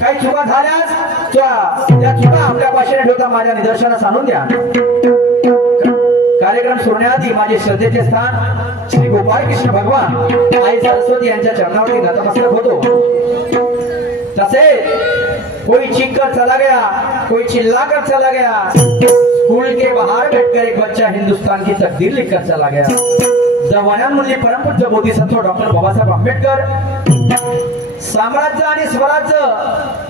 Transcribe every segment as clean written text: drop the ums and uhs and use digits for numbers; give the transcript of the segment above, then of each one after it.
काही चुका झाल्यास त्या चुका आपल्या भाषेने ठेवता माझ्या निदर्शनास आणून द्या। कार्यक्रम सोडण्याआधी माझे श्रद्धेचे स्थान श्री गोपाळ कृष्ण भगवान आई सरस्वती यांच्या चरणावरती नतमस्तक होतो। तसे कोई चीख कर चला गया, कोई चिल्ला कर चला गया, स्कूल के बाहर बैठकर एक बच्चा हिंदुस्तान की तकदीर लिखकर चला गया। जवानांमधले परमपूज्य बोधिसत्व डॉक्टर बाबासाहेब आंबेडकर साम्राज्य आणि स्वराज्य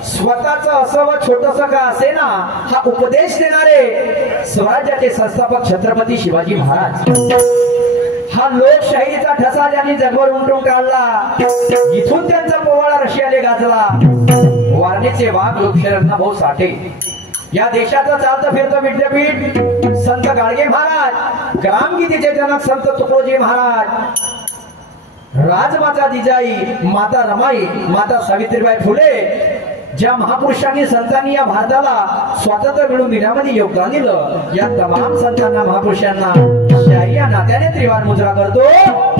स्वतःचं असावं छोटंसं का असे ना हा उपदेश देणारे स्वराज्याचे संस्थापक छत्रपती शिवाजी महाराज। हा लोकशाहीचा ठसा ज्यांनी जगभर उमटून काढला, इथून त्यांचा पोवाडा रशियाले गाजला। वारणेचे वाघ लोकशाहीरत्न भाऊ साठे, या देशाचं चालतं फिरतं विद्यापीठ संत गाडगे महाराज, ग्रामगीतेचे जनक संत तुकडोजी महाराज, राजमाता जिजाई, माता रमाई, माता सावित्रीबाई फुले, ज्या महापुरुषांनी संतांनी या भारताला स्वातंत्र्य मिळवून देण्यामध्ये योगदान दिलं, या तमाम संतांना महापुरुषांना शाही या नात्याने त्रिवार मुजरा करतो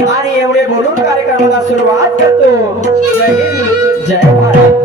आणि एवढे बोलून कार्यक्रमाला सुरुवात करतो। जय हिंद, जय भारत।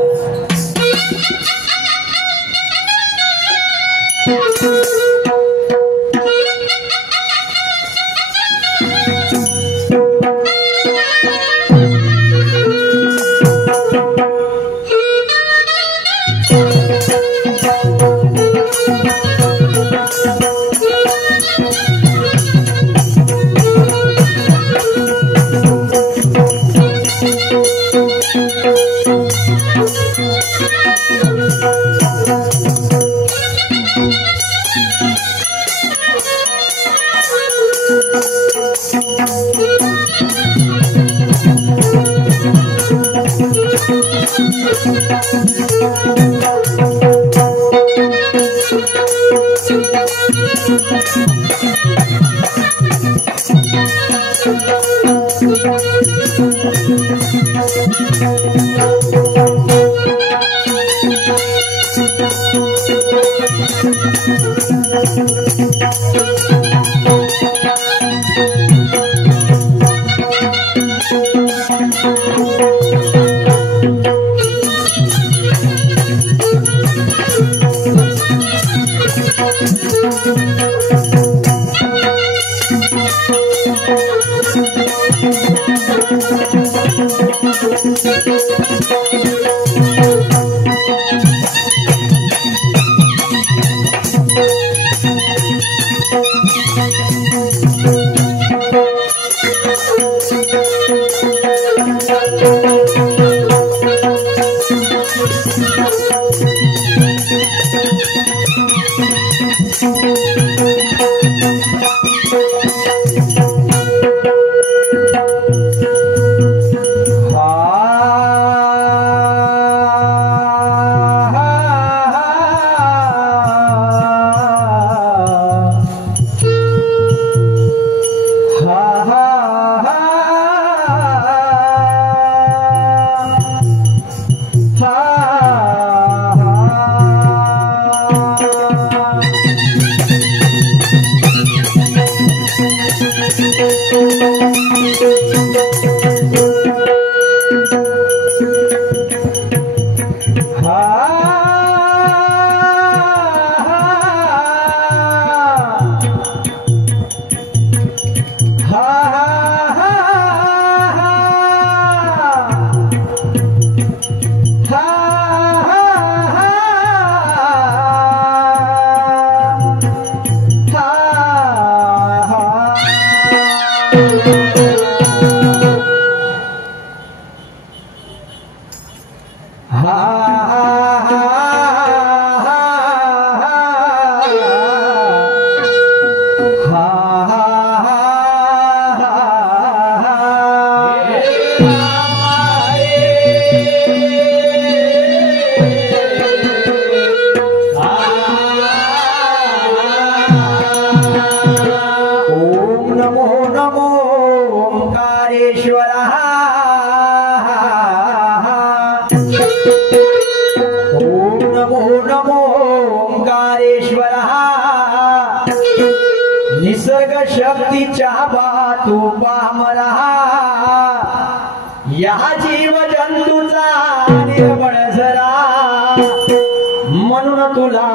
तुला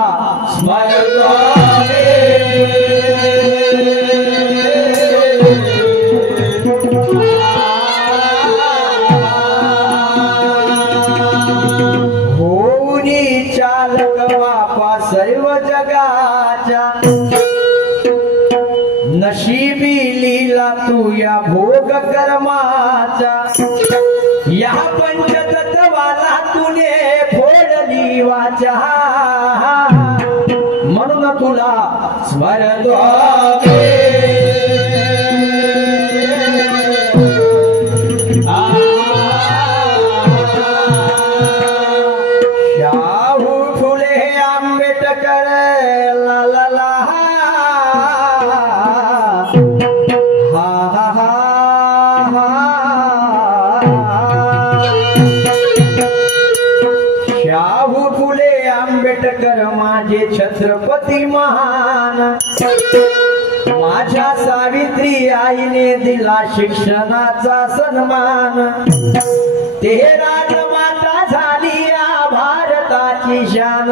स्मरतो होऊनी चालक बापा सर्व जगाच्या नशीबी लीला तू या भोग कर्माचा या पंचतत्वाला तुने फोडली वाचा म्हणून तुला स्मरतो शाहू फुले आंबेडकर ला ला ला शाहू फुले आंबेडकर माझे छत्रपती महान माझ्या सावित्री आईने दिला शिक्षणाचा सन्मान ते राजमाता झाली या भारताची शान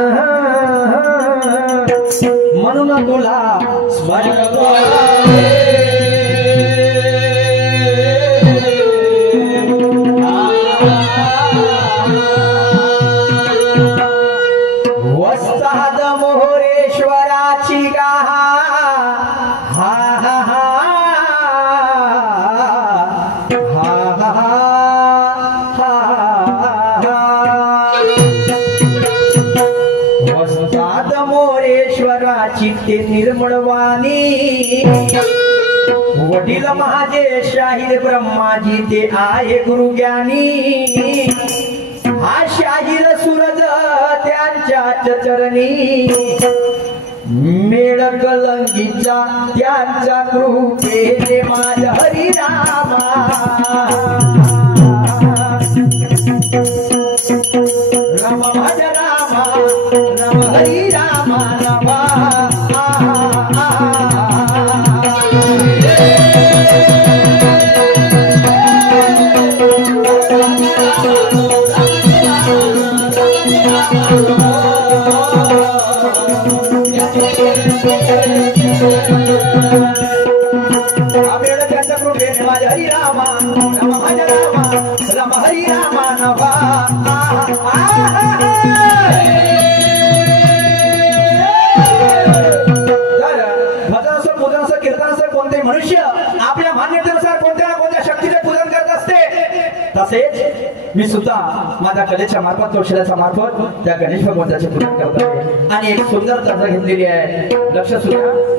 म्हणून तुला स्मरतो वस्ताद मोहरेश्वराची गा हा हा हा वस्ताद मोरेश्वराची ते निर्मळवाणी वडील माझे शाहीर ब्रह्माजी ते आहे गुरुज्ञानी हा शाहीर सूरज त्यांच्याच चरणी मेळ कलंगीचा त्यांच्या कृपेने माझ्या हरी रामा राम माझ्या रामा राम हरी रामा रामा हरी रामा राम हरे रामा राम हरी रामा नवा भजनासह पूजनासह कीर्तनासह कोणते मनुष्य आपल्या मान्यतेनुसार कोणत्या ना कोणत्या शक्तीचे पूजन करत असते तसेच मी सुद्धा माझ्या कलेच्या मार्फत कौशल्याच्या मार्फत त्या गणेश भगवंताचे पूजन करत आहे आणि एक सुंदर चर्चा घेतलेली आहे लक्ष सुद्धा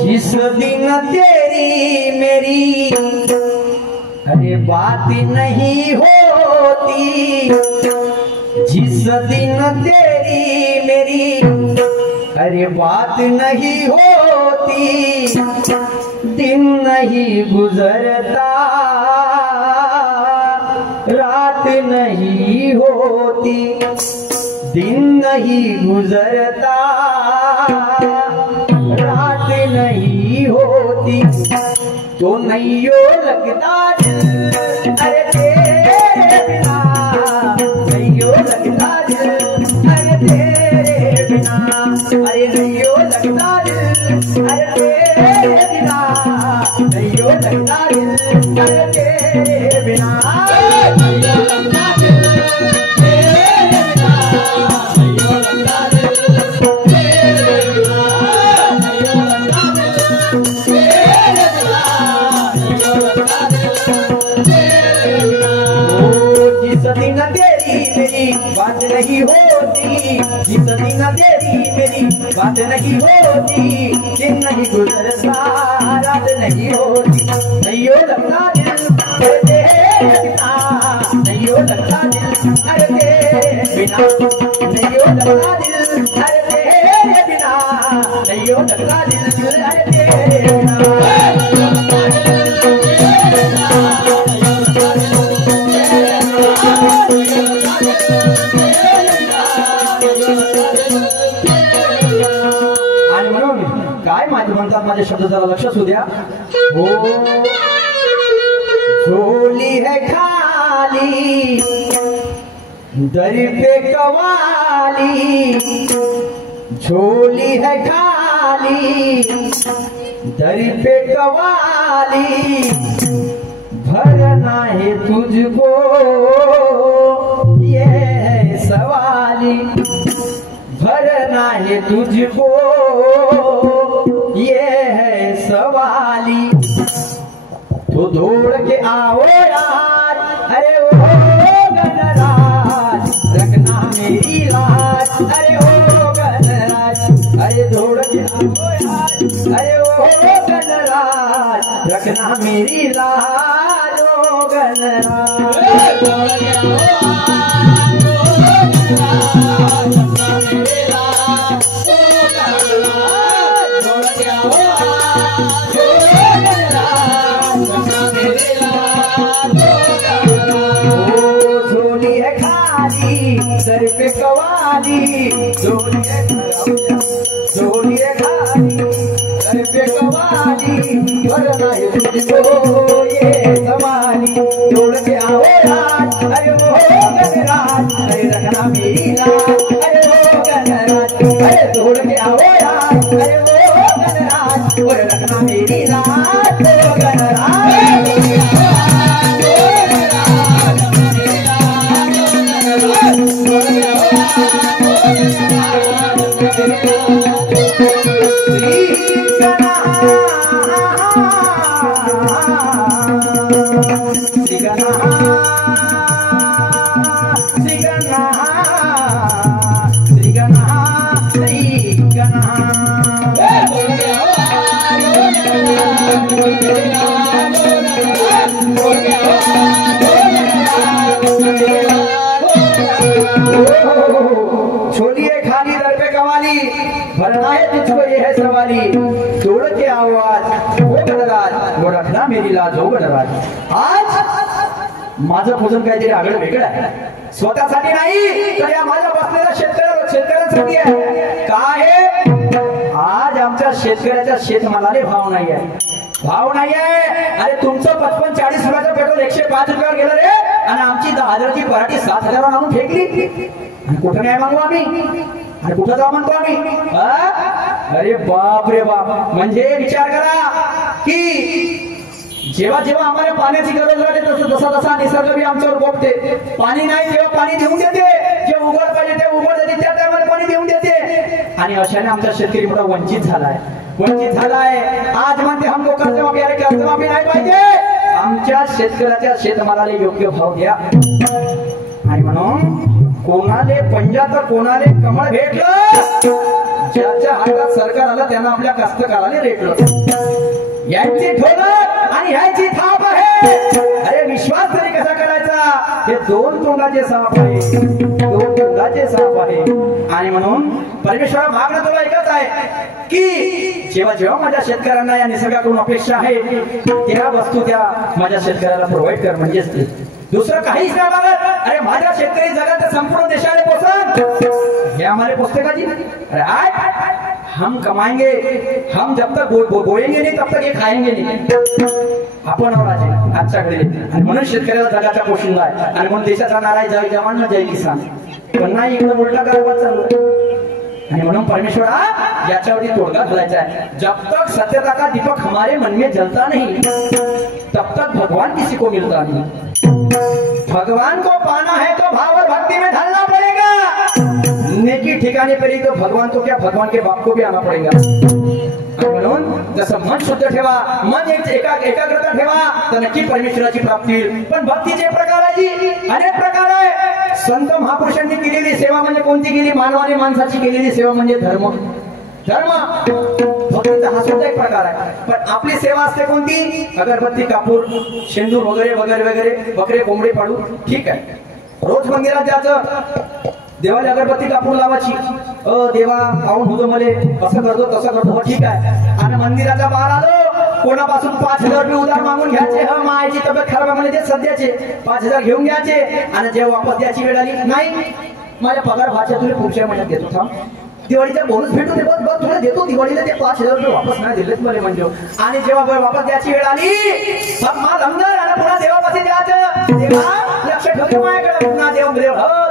जिस दिन तेरी मेरी अरे बात नहीं होती जिस दिन तेरी मेरी अरे बात नहीं होती दिन नहीं गुजरता रात नहीं होती दिन नहीं गुजरता रात नहीं होती तो नैयो लगता दिल अरे तेरे बिना नैयो लगता दिल अरे तेरे बिना अरे नैयो लगता दिल अरे तेरे बिना नैयो लगता दिल अरे तेरे बिना नैयो लगता दिल तेरे बिना नैयो लगता बात नहीं होती जिस दिन तेरी मेरी बात नहीं होती दिन नहीं गुजरता रात नहीं होती नहीं लगता दिल तेरे बिना नहीं लगता दिल अरे तेरे बिना नहीं लगता दिल अरे तेरे बिना नहीं लगता दिल अरे तेरे बिना माझे शब्द जरा लक्ष असू द्या. हो झोली है खाली दर पे कवाली, झोली है खाली दर पे कवाली, भरना है तुझको ये है सवाली, भरना है तुझको ये है सवाली. तो दौड़ के आओ यार, अरे ओ गणराज रखना मेरी लाज, अरे ओ गणराज, अरे दौड़ के आओ यार, अरे ओ गणराज रखना मेरी लाज, ओ गणराज दौड़ के आओ सर पे कवाली, झोली है खाली सर पे कवाली, भरना है तुझको ये सवाली. दौड़ के आओ राज, अरे ओ गणराज, अरे रखना मेरी लाज, अरे ओ गणराज, अरे दौड़ के आओ राज, अरे ओ गणराज, अरे रखना मेरी लाज, ओ गणराज. छोलिए खाली दर पे कवाली, भरना है तुझको ये है सवाली. दौड़ के आवाज हो गणराज, वो रखना मेरी लाज, हो गणराज. आज माझं भोजन काहीतरी आगळं वेगळं आहे, स्वतःसाठी नाही तर या माझ्या बसलेल्या शेतकऱ्यांसाठी आहे. काय आहे, आज आमच्या शेतकऱ्याच्या शेतमालाने भाव नाही आहे, भाव नाही आहे. अरे तुमचं 55-40 रुपयाचं पेट्रोल 105 रुपयावर गेलं रे, आणि आमची 10,000ची पराठी 7,000वर आणून फेकली. आणि कुठं नाही मागू आम्ही, आणि कुठं जाऊ म्हणतो आम्ही. अरे बाप रे बाप. म्हणजे विचार करा की जेव्हा जेव्हा आम्हाला पाण्याची गरज लागते तसं जसा जसा निसर्ग बी आमच्यावर गोपते. पाणी नाही तेव्हा पाणी देऊन देते, जे उघड पाहिजे ते उघड देते, त्या टायमाला पाणी देऊन देते. आणि अशाने आमचा शेतकरी मोठा वंचित झालाय, वंचित झालाय. आज म्हणते हमको कर्जमाफी, अरे कर्जमाफी नाही पाहिजे, आमच्या शेतकऱ्याच्या शेतमालाला योग्य भाव द्या. आणि म्हणून कोणाले पंजा तर कोणाले कमळ भेटलं, ज्याच्या हातात सरकार आलं त्यांना आपल्या कास्तकाराने रेटलं. यांची ढोलक आणि यांची थाप आहे. अरे विश्वास तरी कसा करायचा, हे दोन तोंडाचे साप आहे, दोन तोंडाचे साप आहे. आणि म्हणून परमेश्वर मागणं तुला एकच आहे की जेव्हा जेव्हा माझ्या शेतकऱ्यांना या निसर्गाकडून अपेक्षा आहे त्या वस्तू त्या माझ्या शेतकऱ्याला प्रोव्हाइड कर, म्हणजेच ते दुसरं काहीच नाही मागत. अरे माझ्या शेतकरी जगात संपूर्ण देशाने पोचन, हे आम्हाला पुस्तकाची. अरे आज हम कमाएंगे, हम जब तक बोएंगे नहीं तब तक ये खाएंगे नहीं. आपण आजच्या घडी. आणि म्हणून शेतकऱ्याला जगाचा पोशिंदा आहे. आणि म्हणून देशाचा नारा जय जवान जय किसान. पण नाही इकडे उलटा कारभार चालू. आणि म्हणून परमेश्वरा याच्यावरती तोडगा घालायचा आहे. जब तक सत्यता का दीपक हमारे मन में जलता नहीं तब तक भगवान किसी को मिलता नहीं. भगवान को पाना है तो भाव और भक्ति में ढलना पड़ेगा. नेकी ठिकाने पड़ी तो भगवान को क्या, भगवान के बाप को भी आना पड़ेगा. म्हणून जसं मन शुद्ध ठेवा, मन एकाग्रता ठेवा तर नक्की परमेश्वराची प्राप्ती होईल. पण भक्तीचे प्रकार आहे, अनेक प्रकार आहे. संत महापुरुषांनी केलेली सेवा म्हणजे कोणती केली, मानवाने माणसाची केलेली सेवा म्हणजे धर्म. धर्म भक्तीचा हा सुद्धा एक प्रकार आहे. पण आपली सेवा असते कोणती, अगरबत्ती, कापूर, शेंदूर वगैरे वगैरे वगैरे, बकरे कोंबडे पाडून, ठीक आहे. रोज मंदिरात जायचं, देवाला अगरबत्ती कापूर लावायची. देवा पाहून होतो मले, असं करतो तसं करतो, हो ठीक आहे. आणि मंदिराच्या बाहेर आलो, कोणापासून 5,000 रुपये उधार मागून घ्यायचे. हा मायाची तब्येत खराब आहे म्हणजे सध्याचे 5,000 घेऊन घ्यायचे. आणि जेव्हा वापस द्यायची वेळ आली, नाही माझ्या पगार भाषा तुला पुढच्या महिन्यात देतो, थांब दिवाळीचा बोनस भेटू दे, बस बस तुला देतो दिवाळीला ते 5,000 रुपये वापस नाही दिलेत मला म्हणजे. आणि जेव्हा वापस द्यायची वेळ आली मग मा लंगर आणि पुन्हा देवापाशी द्यायचं. देवा लक्ष ठेवतो माझ्याकडे. पुन्हा देव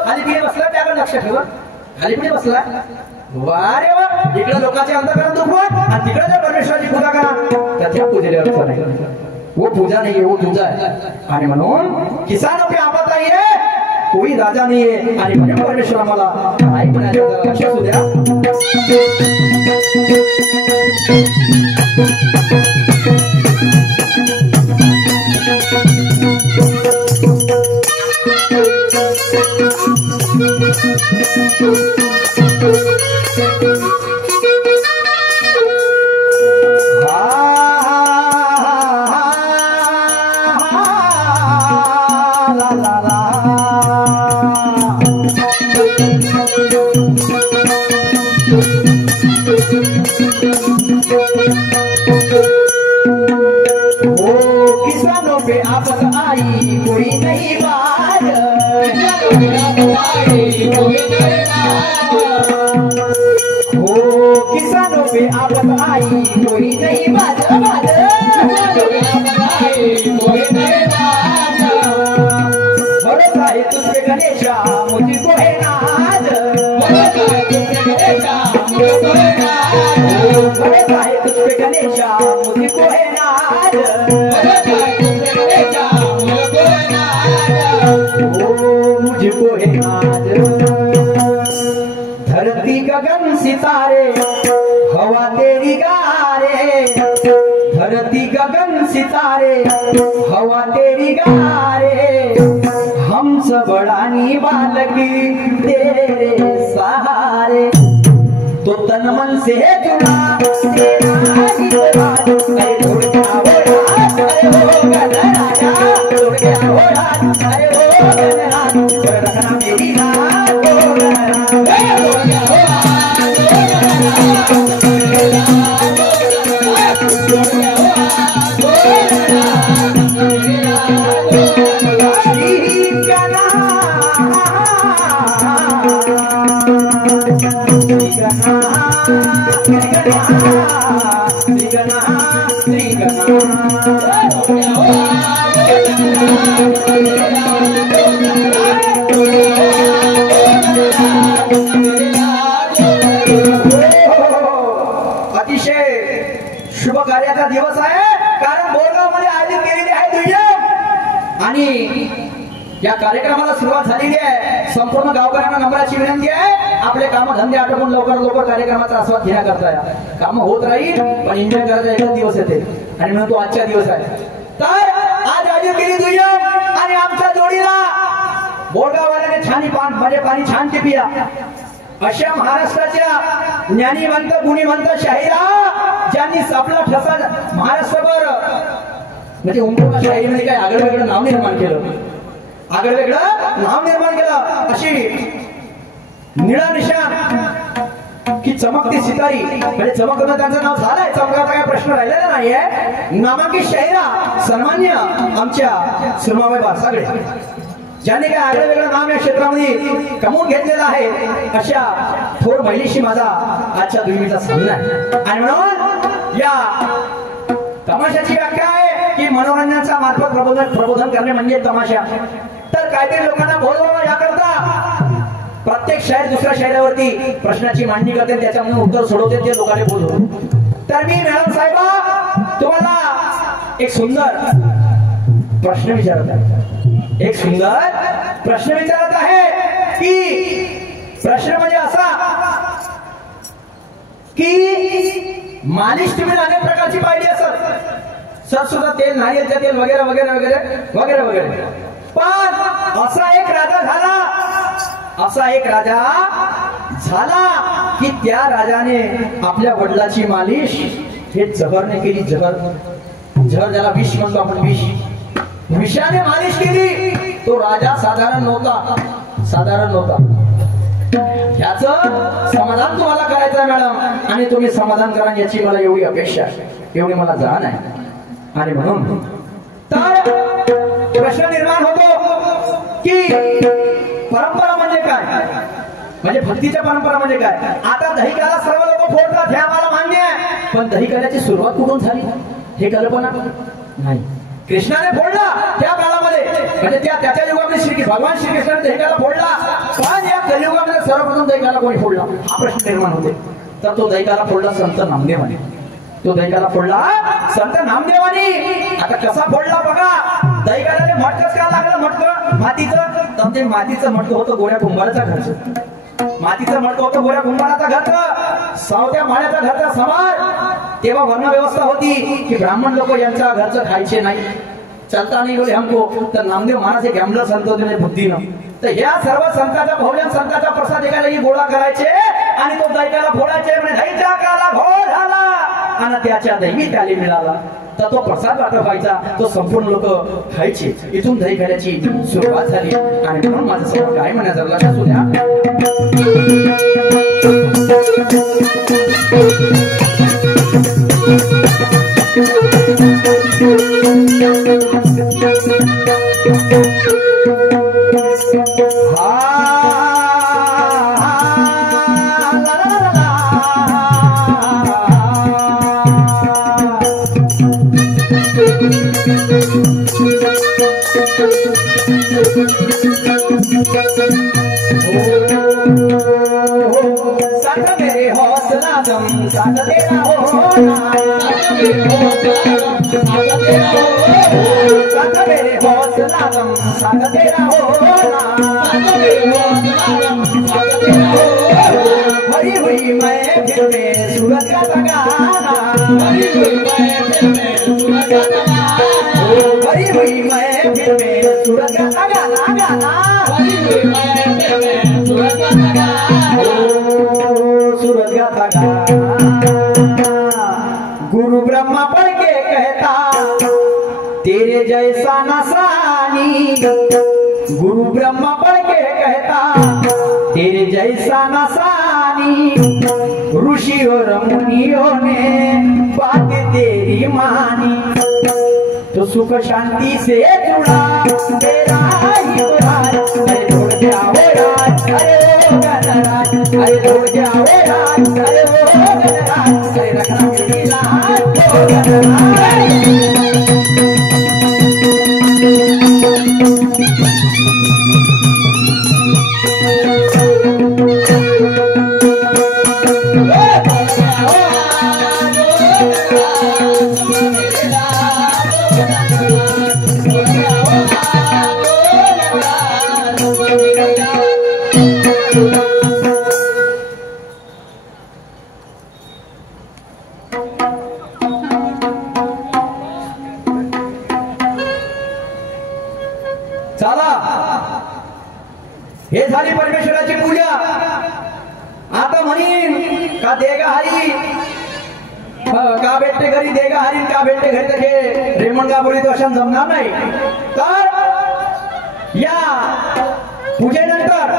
खाली पिढे बसला त्याकडे लक्ष ठेव. खाली पिढे बसला वा रे वा. इकडे लोकांचे अंतःकरण दुखवत आणि तिकडे जर परमेश्वराची पूजा करा त्याच्या पूजेला अर्थ नाही. वो पूजा नहीं है, वो पूजा है. आणि म्हणून किसानों के आफत नाही है, कोई राजा नहीं है. आणि म्हणून परमेश्वर आम्हाला काय म्हणायचं लक्ष असू द्या. किसानों पे आफत आई कोई नहीं बाज. किसानों पे आफत आई कोई नहीं बाज. भरोसा है तुझे गणेशा मुझको है नाज. भरोसा है तुझे गणेशा मुझको है नाज. मुझको है नाज. धरती गगन सितारे हवा तेरी गारे. धरती गगन सितारे हवा तेरी गारे. हम सब रानी बालकी तेरे सहारे. तो तन मन से जुड़ा तेरा ही राज. अरे उड़ गया हो राज, अरे हो गणराजा. उड़ गया हो राज, अरे हो गणराज. रखना मेरी राज हो गणराज. उड़ गया हो राज, अतिशय शुभ कार्याचा दिवस आहे. कारण बोरगाव मध्ये आयोजित केलेली आहे दुय्यम. आणि या कार्यक्रमाला सुरुवात झालेली आहे. संपूर्ण गावकऱ्यांना नम्राची विनंती आहे आपले काम धंदे आटोपून लवकर लवकर कार्यक्रमाचा आस्वाद घेण्याकरता या. काम होत राहील पण एन्जॉय करायचा एकच दिवस येते आणि म्हणून तो आजचा दिवस आहे. तर आज आयोजित केली दुय्यम आणि आमच्या जोडीला बोरगाववाल्याने छानी पाणी छान टिपिया अशा महाराष्ट्राच्या ज्ञानीवंत गुणीवंत शाहिरा ज्यांनी आपला ठसा महाराष्ट्रभर म्हणजे उमटून शाहिरीमध्ये काय आगळ वेगळं नाव निर्माण केलं. आगळ वेगळं नाव निर्माण केलं. अशी निळा निशाण की चमकती सितारी म्हणजे चमकणं त्यांचं नाव झालंय. चमकाचा काय प्रश्न राहिलेला नाहीये. नामांकित शाहिरा सन्मान्य आमच्या सुरमाबाई बारसागळे ज्यांनी काय आगळं वेगळं नाम या क्षेत्रामध्ये कमवून घेतलेलं आहे अशा थोर महिलेशी माझा आजच्या दुर्मीचा सामना आहे. आणि म्हणून या तमाशाची व्याख्या आहे की मनोरंजनाचा मार्फत प्रबोधन करणे म्हणजे तमाशा. तर काहीतरी लोकांना बोलवा याकरता प्रत्येक शायर दुसऱ्या शायरावरती प्रश्नाची मांडणी करते त्याच्यामधून उत्तर सोडवते ते लोकांनी बोलवून. तर मी मॅडम साहेबा तुम्हाला एक सुंदर प्रश्न विचारत आहे. एक सुंदर प्रश्न विचारत आहे की प्रश्न म्हणजे असा की मालिश तुम्ही अनेक प्रकारची पाहिली असत. सरसोचं तेल, नारिયેळचं तेल वगैरे वगैरे वगैरे वगैरे वगैरे. पण असा एक राजा झाला की त्या राजाने आपल्या वडिलाची मालिश हे जहरने केली. जहर ज्याला विष म्हणतो आपण. विषाने मालिश केली. तो राजा साधारण नव्हता. याचं समाधान तुम्हाला करायचं आहे मॅडम आणि तुम्ही समाधान करा याची मला एवढी अपेक्षा आहे, एवढी मला जाण आहे. आणि म्हणून तर प्रश्न निर्माण होतो की परंपरा म्हणजे काय. म्हणजे भक्तीच्या परंपरा म्हणजे काय? आता दहीकाला सर्व लोक फोडतात हे आम्हाला मान्य आहे, पण दहीकाल्याची सुरुवात कुठून झाली हे कल्पना नाही. कृष्णाने फोडला त्या काळामध्ये, म्हणजे त्याच्या युगामध्ये भगवान श्रीकृष्णाने दहीकाला फोडला, पण या कलियुगामध्ये सर्वप्रथम दहीकाला कोणी फोडला हा प्रश्न निर्माण होते. तर तो दहीकाला फोडला संत नामदेवाने. तो दहीकाला फोडला संत नामदेवानी. आता कसा फोडला बघा. दहीकाल्याला मटकच का लागलं? मटकं मातीचं. तर ते मातीचं मटकं होतं गोऱ्या कुंभाराचा घरचं. मातीचं मटकं होतं गोऱ्या कुंभाराचा घरचं, सावत्या माळ्याचा घरचा समाज. तेव्हा वर्ण व्यवस्था होती की ब्राह्मण लोक यांच्या घरचं खायचे नाही, चलता नाही बोले हमको. तर नामदेव महाराज हे गॅम्बलर संत होते बुद्धीनं. तर ह्या सर्व संतांच्या भोवल्या संतांचा प्रसाद एकाला गोळा करायचे आणि तो दहीकाला फोडायचे. म्हणजे दहीचा काला घोळ झाला आणि त्याच्या दही त्याला मिळाला. तर तो प्रसाद वाटप व्हायचा, तो संपूर्ण लोक खायचे. इथून दहीकाल्याची सुरुवात झाली. आणि म्हणून माझं समोर काय म्हणायचं लक्षात असू द्या. साथ मेरे हौसला दम साथ तेरा होना, साथ मेरे हौसला दम साथ तेरा होना, भरी हुई महफिल में सूरज का तगाना, भरी हुई महफिल में सूरज का तगाना, भरी हुई महफिल में सूरज का तगाना गाना, भरी हुई महफिल में सूरज का तगाना, सूरज का तगाना। गुरु ब्रह्मा पढ़ के कहता तेरे जैसा नसानी, गुरु ब्रह्मा पढ़ के कहता तेरे जैसा नसानी, ऋषि और मुनियों ने बात तेरी मानी, तो सुख शांति से जुड़ा तेरा ही राज, अरे छोड़ जाओ राज, अरे ओ गणराज, अरे छोड़ जाओ राज, अरे ओ गणराज, अरे रखना मेरी लाज ओ गणराज। हे झाली परमेश्वराची पूजा। आता म्हणीन का देगा हरी का भेटते घरी, देगा हरी का भेटते घरी, तर हे रेमंडगा बोली तो अशा जमणार नाही। तर या पूजेनंतर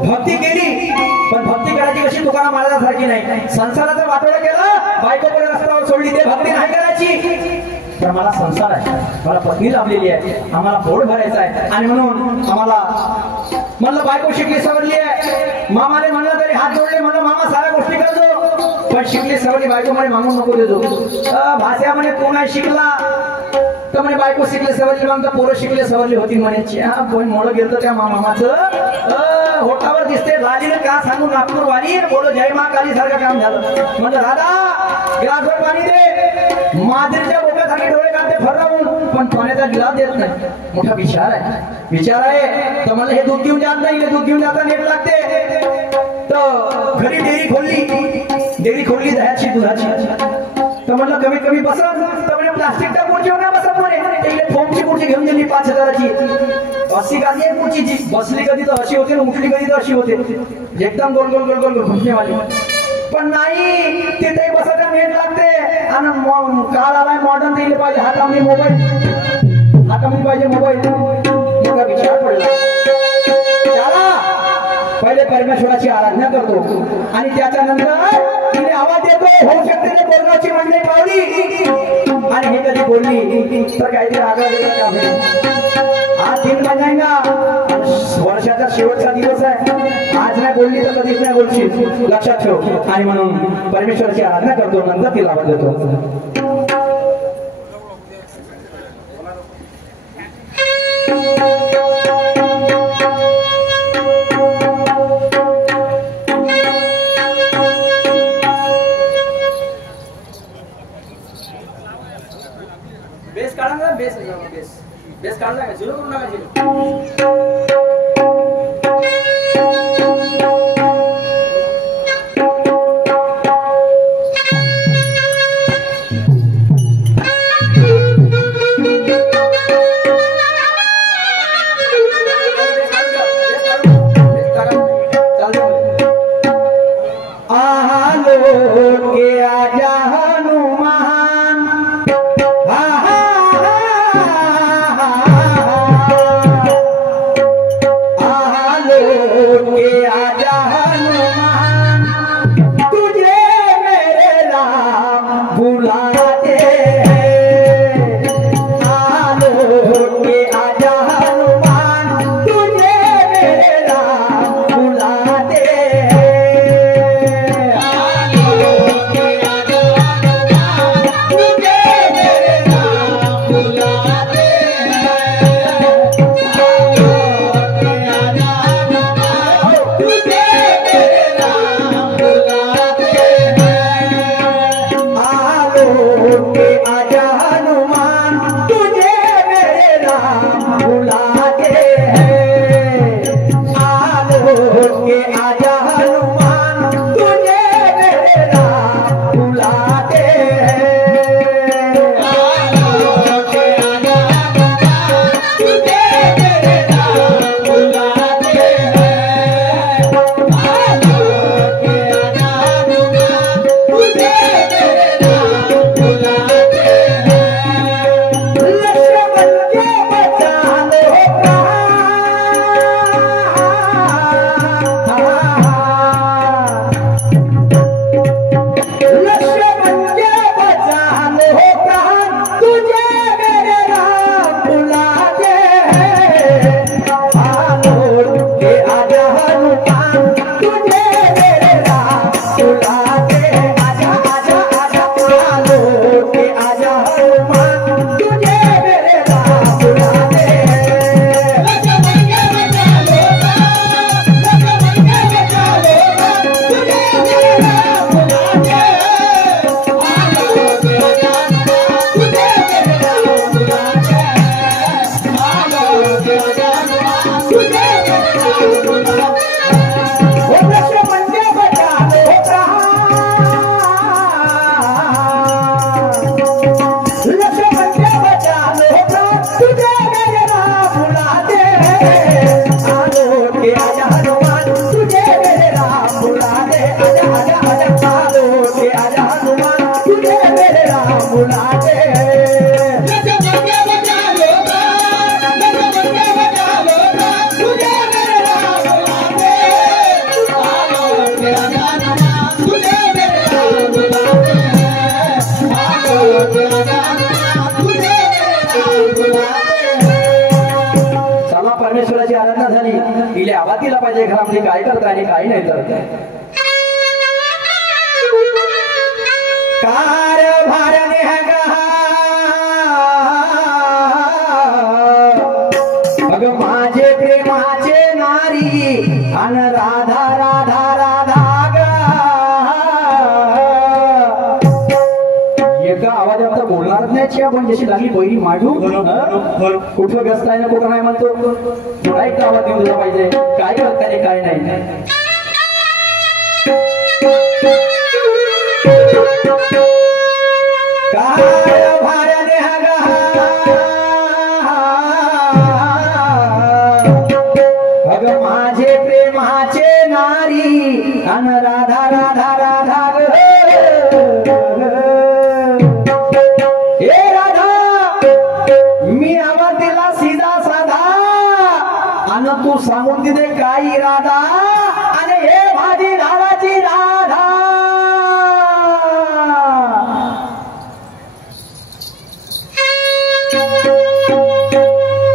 भक्ती केली, पण भक्ती करायची कशी तुकाराम महाराजांसारखी नाही। संसाराचं वाटोळं केलं, बायको पुढे रस्त्यावर सोडली, ते भक्ती नाही करायची। तर मला संसार आहे, मला पत्नी लाभलेली आहे, आम्हाला पोट भरायचं आहे, आणि म्हणून आम्हाला म्हणलं बायको शिकली सवरली आहे। मामाने म्हणलं तरी हात जोडले, म्हणलं मामा साऱ्या गोष्टी करतो, पण शिकली सवरली बायको म्हणे मागून नको देतो। भाषा म्हणे तू नाही शिकला, तर म्हणे बायको शिकली सवरली, मग तर पोरं शिकले सवरली होती म्हणे। पण मोड गेलं त्या मामाचं होटावर दिसते झाली का सांगू नागपूर वाणी बोलो जय मा काली सारखं काम झालं। म्हणलं दादा गिलासभर पाणी दे, मादरीच्या बोटासाठी डोळे काढते फरवून, पण पाण्याचा गिलास देत नाही। मोठा विचार आहे। तर मला हे दूध घेऊन जात नाही, दूध घेऊन जाता नेट लागते। तर घरी डेअरी खोलली दह्याची दुधाची। तर म्हणलं कमीत कमी बसत, तर म्हणजे प्लास्टिकच्या खुर्चीवर नाही बसत म्हणे, फोमची खुर्ची घेऊन दिली 5000ची। अशी गादी आहे खुर्चीची, बसली कधी तर अशी होते, उठली कधी तर अशी होते, एकदम गोल गोल गोल गोल घुमणेवाली। पण नाही तिथे बसायला नेट लागते, आणि काळ आलाय मॉडर्न दिले पाहिजे, हातामध्ये पाहिजे मोबाईल। मोठा विचार पडला, चला पहिले परमेश्वराची आराधना करतो, आणि त्याच्यानंतर तिने आवाज देतो, होऊ शकते ते बोलण्याची मंडळी पावली, आणि हे कधी बोलली तर काहीतरी आगळं वेगळं काम होईल। आज दिन बजाएगा, वर्षाचा शेवटचा दिवस आहे, आज नाही बोलली तर कधीच नाही बोलशील, लक्षात ठेव. आणि म्हणून परमेश्वराची आराधना करतो, नंतर तिला आवाज देतो. बेस काढा ना, बेस बेस बेस काढला का? झिरो करून नका झिरो. परमेश्वराची आराधना झाली, तिला आवाज दिला पाहिजे घरामध्ये काय करता आणि काय नाही करत. कारभारने अग माझे प्रेमाचे नारी अन राधा राधा राधा एका आवाज आता बोलणार नाही आपण जशी लागली पहिली मांडू कुठं व्यस्त आहे ना कुठं नाही म्हणतो. थोडा एक आवाज देऊन दिला पाहिजे काय करताय काय नाही. अग माझे प्रेमाचे नारी अन राधा राधा राधा हे राधा मी आवाज दिला सीधा साधा अन तू सांगून तिथे काही राधा आणि हे माझी राधाची राधा.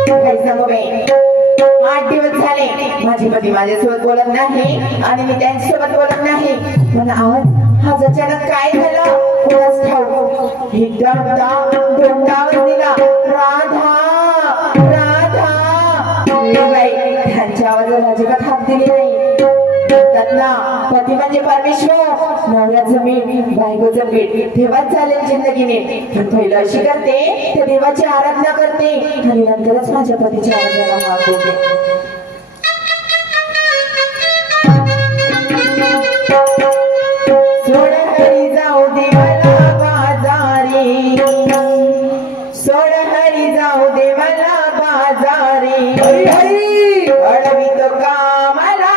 काय सांगू बाई 8 दिवस झाले माझी माझी पती माझ्यासोबत बोलत नाही आणि मी त्यांच्यासोबत बोलत नाही, पण आज अचानक काय झालं कोणास ठाऊक. एकदा दोनदा आवाज दिला, राधा राधा. बाई त्यांच्या आवाजाला अजिबात हात दिली नाही. पती म्हणजे परमेश्वर, नवऱ्याचं मीठ बायकोचं मीठ तेव्हाच चालेल जिंदगीने. पण पहिलं अशी करते तर देवाची आराधना करते आणि नंतरच माझ्या पतीच्या आवाजाला हाक देते. सोड हरी जाऊ दे मला बाजारी, सोड हरी जाऊ दे मला बाजारी, हरी हरी अडवी तो कामाला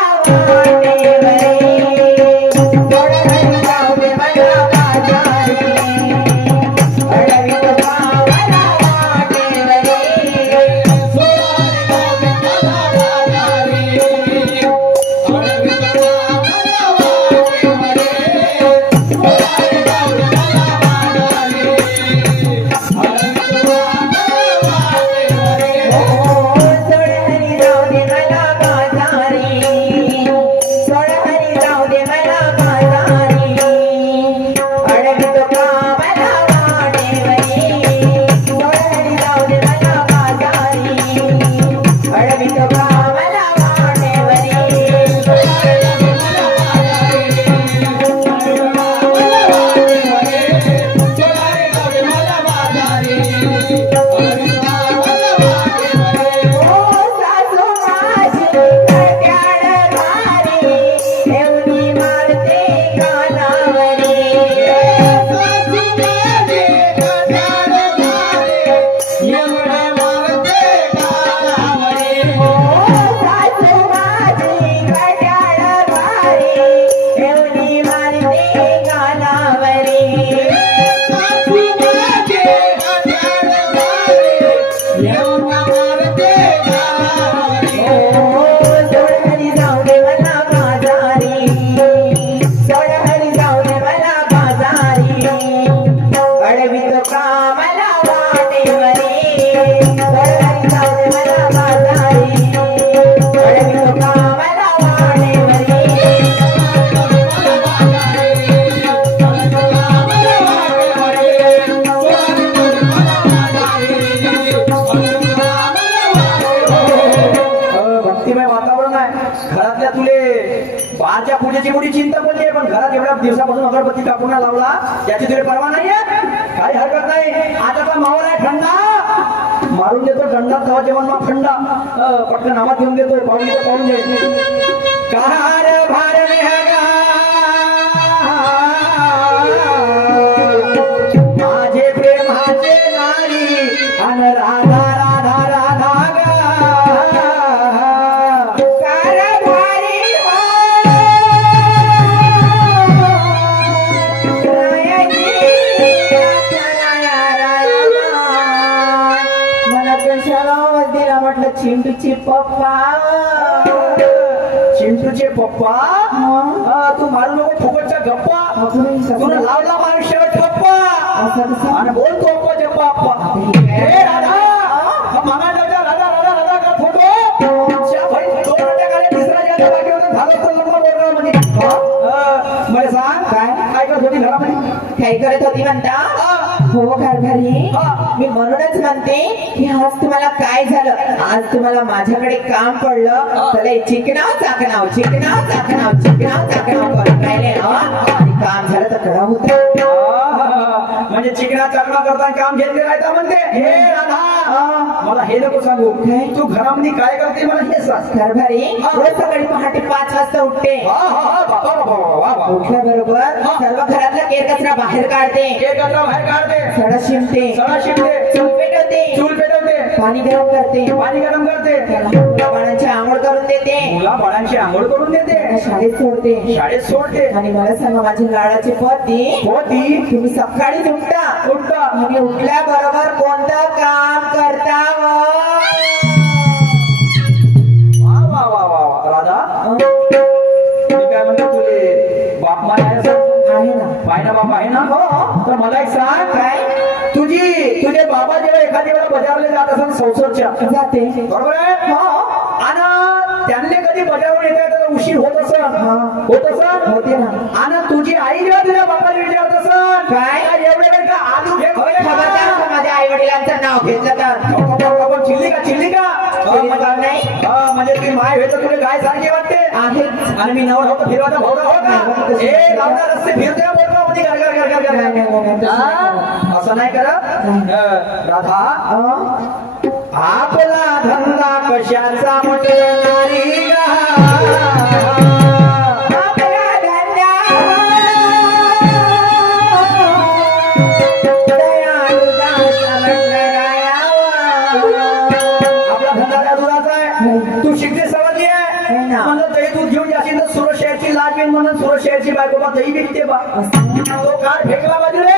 बाहेरच्या पूजेची मोठी चिंता पडली, पण घरात एवढ्या दिवसापासून अगरबत्ती कापून लावला याची तुला परवा नाहीये. काही हरकत नाही. आता तर माहोल आहे थंडा, मारून देतो थंडा तवा जेवण मग थंडा पटकन नावात घेऊन देतो. पाहून तर पाहून दे कार भार माझे प्रेमाचे नारी अन राधा राधा राधा चिंटूचे पप्पा, चिंटूचे पप्पा तू मारू नको फुकटच्या गप्पा, तुला लावला आयुष्यावर ठप्पा आणि बोलतो अप्पा जप्पा अप्पा. हे राधा मामाच्या राधा राधा राधा का फोटो तिसरा ज्याचा बाकी होता झालं तर लग्न बोलणार म्हणजे मला सांग काय काय करत होती घरामध्ये, काय करत होती म्हणता. हो कारभारी, मी म्हणूनच म्हणते की आज तुम्हाला काय झालं, आज तुम्हाला माझ्याकडे काम पडलं तर चिकनाव चाकनाव चिकनाव चाकनाव चिकनाव चाकनाव करत राहिले आणि काम झालं तर करा होत. म्हणजे चिकना चाकणा करता काम घेतले राहता म्हणते. हे राधा मला हे नको सांगू, तू घरामध्ये काय करते मला हे सांग. कारभारी रोज सकाळी पहाटे 5 वाजता उठते. उठल्याबरोबर सर्व घरातला केर कचरा बाहेर काढते, केर कचरा बाहेर काढते, सडा शिंपते, सडा शिंपते, चूल पेटवते, चूल पेटवते, पाणी गरम करते, पाणी गरम करते, मुला बाळांची आंघोळ करून देते, मुला बाळांची आंघोळ करून देते, शाळेत सोडते, शाळेत सोडते. आणि मला सांगा माझी लाडाची पती तुम्ही सकाळी उठता आणि उठल्याबरोबर कोणतं काम करता. वा वा वा वा राधा, मी काय म्हणतो तुले बाप माय आहे ना, पाय ना बाप आहे ना. हो तर मला एक सांग, काय तुझे बाबा जेव्हा एखादी वेळा बाजारला जात असेल संसदच्या जाते बरोबर आहे. आणि त्यांनी कधी बजावून येतात तर उशीर होत असं होते ना. आणि तुझी आई जेव्हा तुझ्या बापाला विचारत असं काय? एवढे वेळ का आलू घे खबरदार का माझ्या आई वडिलांचं नाव घेतलं तर चिल्ली का नाही म्हणजे ती माय होत तुला गाय सारखी वाटते आहेच. आणि मी नवरा होतो फिरवाचा भावना हो का ए लावणार रस्ते फिरते बोलवा असं नाही करत राधा. आपला धंदा कशाचा म्हटलं नारी गा. तू शिकते समजली आहे म्हणलं दही दूध घेऊन जाशील तर सुरत शहरची लाज येईल म्हणून सुरत शहरची बायकोबा दही विकते बा. तो कार फेकला बाजूले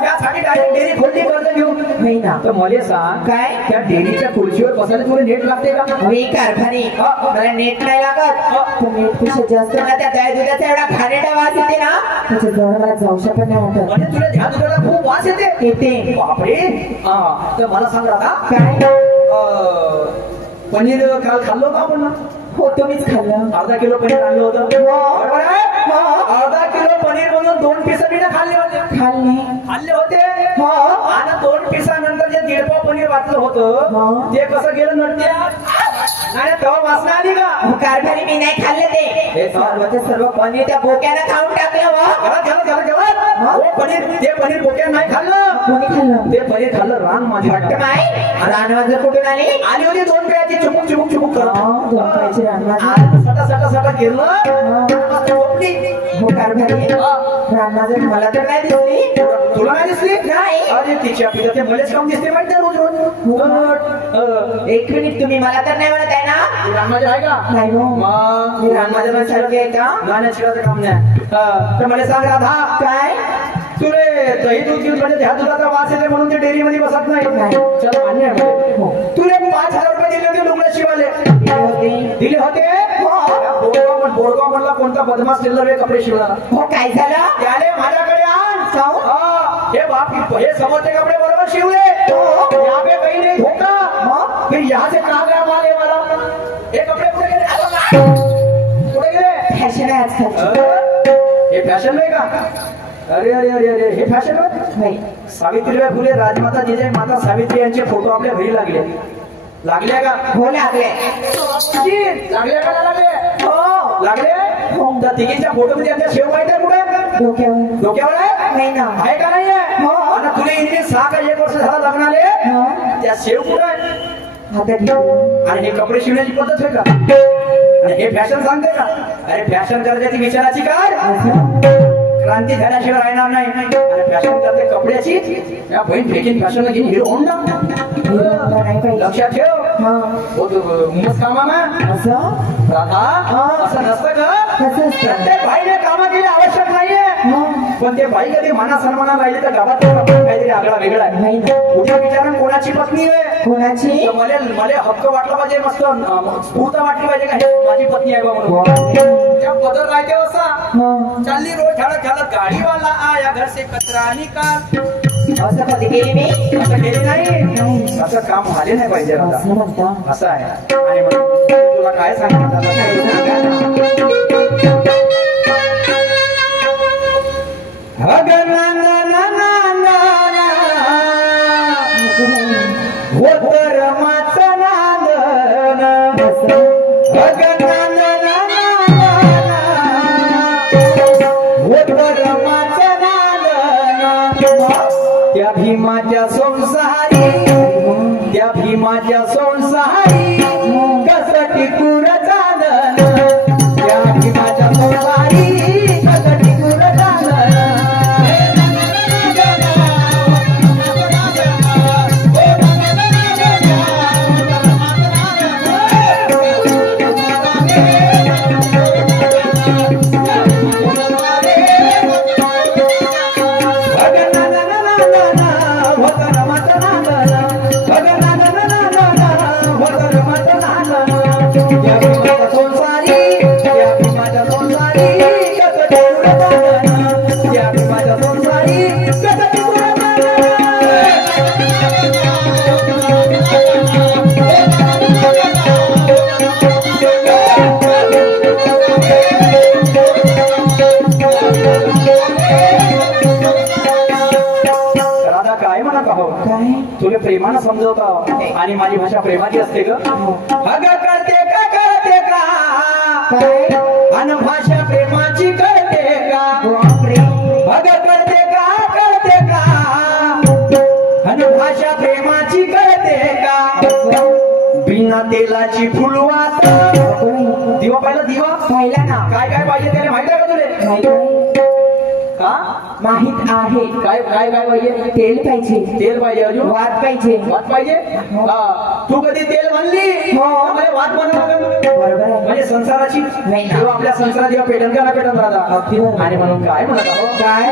त्यासाठी डायरेक्ट डेअरी खोलली कर्ज घेऊन नाही ना. तर मला सांग काय त्या डेअरीच्या खुर्चीवर बसायला तुला नेट लागते का? मी कारखानी मला नेट नाही लागत. तो नेट पेक्षा जास्त ना त्या दही दुधाचा एवढा घाणेरडा वास येते ना त्याच्या जवळ मला जाऊशा पण नाही वाटत. म्हणजे तुला ध्यान दुधाला खूप वास येते बापरे. तर मला सांग राधा काय पनीर काल खाल्लं होतं आपण ना? हो तुम्हीच खाल्लं. अर्धा किलो पनीर आणलं होतं बरोबर आहे. अर्धा किलो पनीर म्हणून 2 पीस मी खाल्ले होते हो आणि 2 पिसानंतर जे 1.5 पाव पनीर वाचलं होतं ते कसं गेलं नटत्या आणि तेव्हा वासना आली का? कारखानी मी नाही खाल्ले ते सर्व पनीर त्या बोक्यानं खाऊन टाकलं. ते पनीर बोक्या नाही खाल्लं. कोणी खाल्लं? ते पनीर खाल्लं रान माझी रानवाजर कुठून आली होती 2 पेयाची चुमुक करत सटा केलं. हो कारखानी रानवाजर मला तर नाही दिसली. तुला नाही दिसली? नाही. अरे तिच्या पिता ते मलाच काम दिसते माहिती रोज रोज. 1 मिनिट तुम्ही मला तर नाही म्हणत आहे ना? रानवाजर आहे का? नाही हो. मग रानवाजर सारखे आहे का? गाण्या शिकायचं काम नाही. तर मला सांग राधा काय तुले दही दूध घेऊन म्हणजे त्या दुधाचा वास येते म्हणून ते डेअरी मध्ये बसत नाही. चला मान्य आहे. तुले 5,000 रुपये दिले होते लुगड्या शिवाले दिले होते. बोरगाव म्हणला कोणता बदमाश टेलर कपडे शिवणारा. हो काय झालं? त्याने माझ्याकडे आण हे बाप हे समोरचे कपडे बरोबर शिवले. यहाँ पे कहीं नहीं धोखा. फिर यहाँ से कहा गया माल है वाला. हे कपडे कुठे गेले? फॅशन आहे आजकाल. हे फॅशन नाही का? अरे अरे अरे अरे हे फॅशन नाही. सावित्रीबाई फुले राजमाता जिजाई माता सावित्री यांचे फोटो आपल्या घरी लागले का? हो लागले. लागले का लागले? हो लागले. त्या तिघींच्या फोटो मध्ये त्यांच्या शेव माहिती आहे कुठे? डोक्यावर आहे? नाही ना. आहे का नाही आहे? हो. आणि तुला इतके 6 का 1 वर्ष झाला लग्नाले त्या शेव कुठे आहे? आणि हे कपडे शिवण्याची पद्धत आहे का? आणि हे फॅशन सांगते का? अरे फॅशन करायची विचाराची काय क्रांती झाल्याशिवाय राहणार नाही. आणि फॅशन करते कपड्याची या बहीण फेकीन फॅशन घेऊन हिरो होंडा. लक्षात ठेव. उमस कामा ना राधा असं नसतं का? प्रत्येक भाईने कामा केली आवश्यक नाहीये. पण ते बाई कधी माना सन्माना राहिली तर गावात काहीतरी आगळा वेगळा आहे. उद्या विचारून कोणाची पत्नी आहे कोणाची? मला हक्क वाटला पाहिजे मस्त स्फूर्त वाटली पाहिजे का हे माझी पत्नी आहे बा म्हणून. त्या बदल राहते असा चालली रोज झाडत गाडीवाला आया घर से कचरा निकाल. असं कधी केली मी? असं केली नाही. असं काम झाले नाही पाहिजे असं आहे. आणि तुला काय सांगतात त्या भीमाच्या संसारी कसं टिकून चालन. त्या भीमाच्या संसारी कसं टिकून चालन. होता तुला प्रेमानं समजवतो आणि माझी भाषा प्रेमाची असते ग. अगं कळते का आणि भाषा प्रेमाची कळते का. अगं कळते का आणि भाषा प्रेमाची कळते का. बिना तेलाची फुलवात. दिवा पाहिला दिवा पाहिला ना. काय काय पाहिजे त्याला माहिती आहे का तुला. का माहित आहे. काय काय काय पाहिजे. तेल पाहिजे. तेल पाहिजे. अजून वात पाहिजे. वात पाहिजे. तू कधी तेल म्हणली हो. मला वात बनवलं बरोबर आहे. म्हणजे संसाराची नाही ना. किंवा आपल्या संसारात जेव्हा पेटन का ना पेटन राहता. अगदी बरोबर. आणि म्हणून काय म्हणत आहो. काय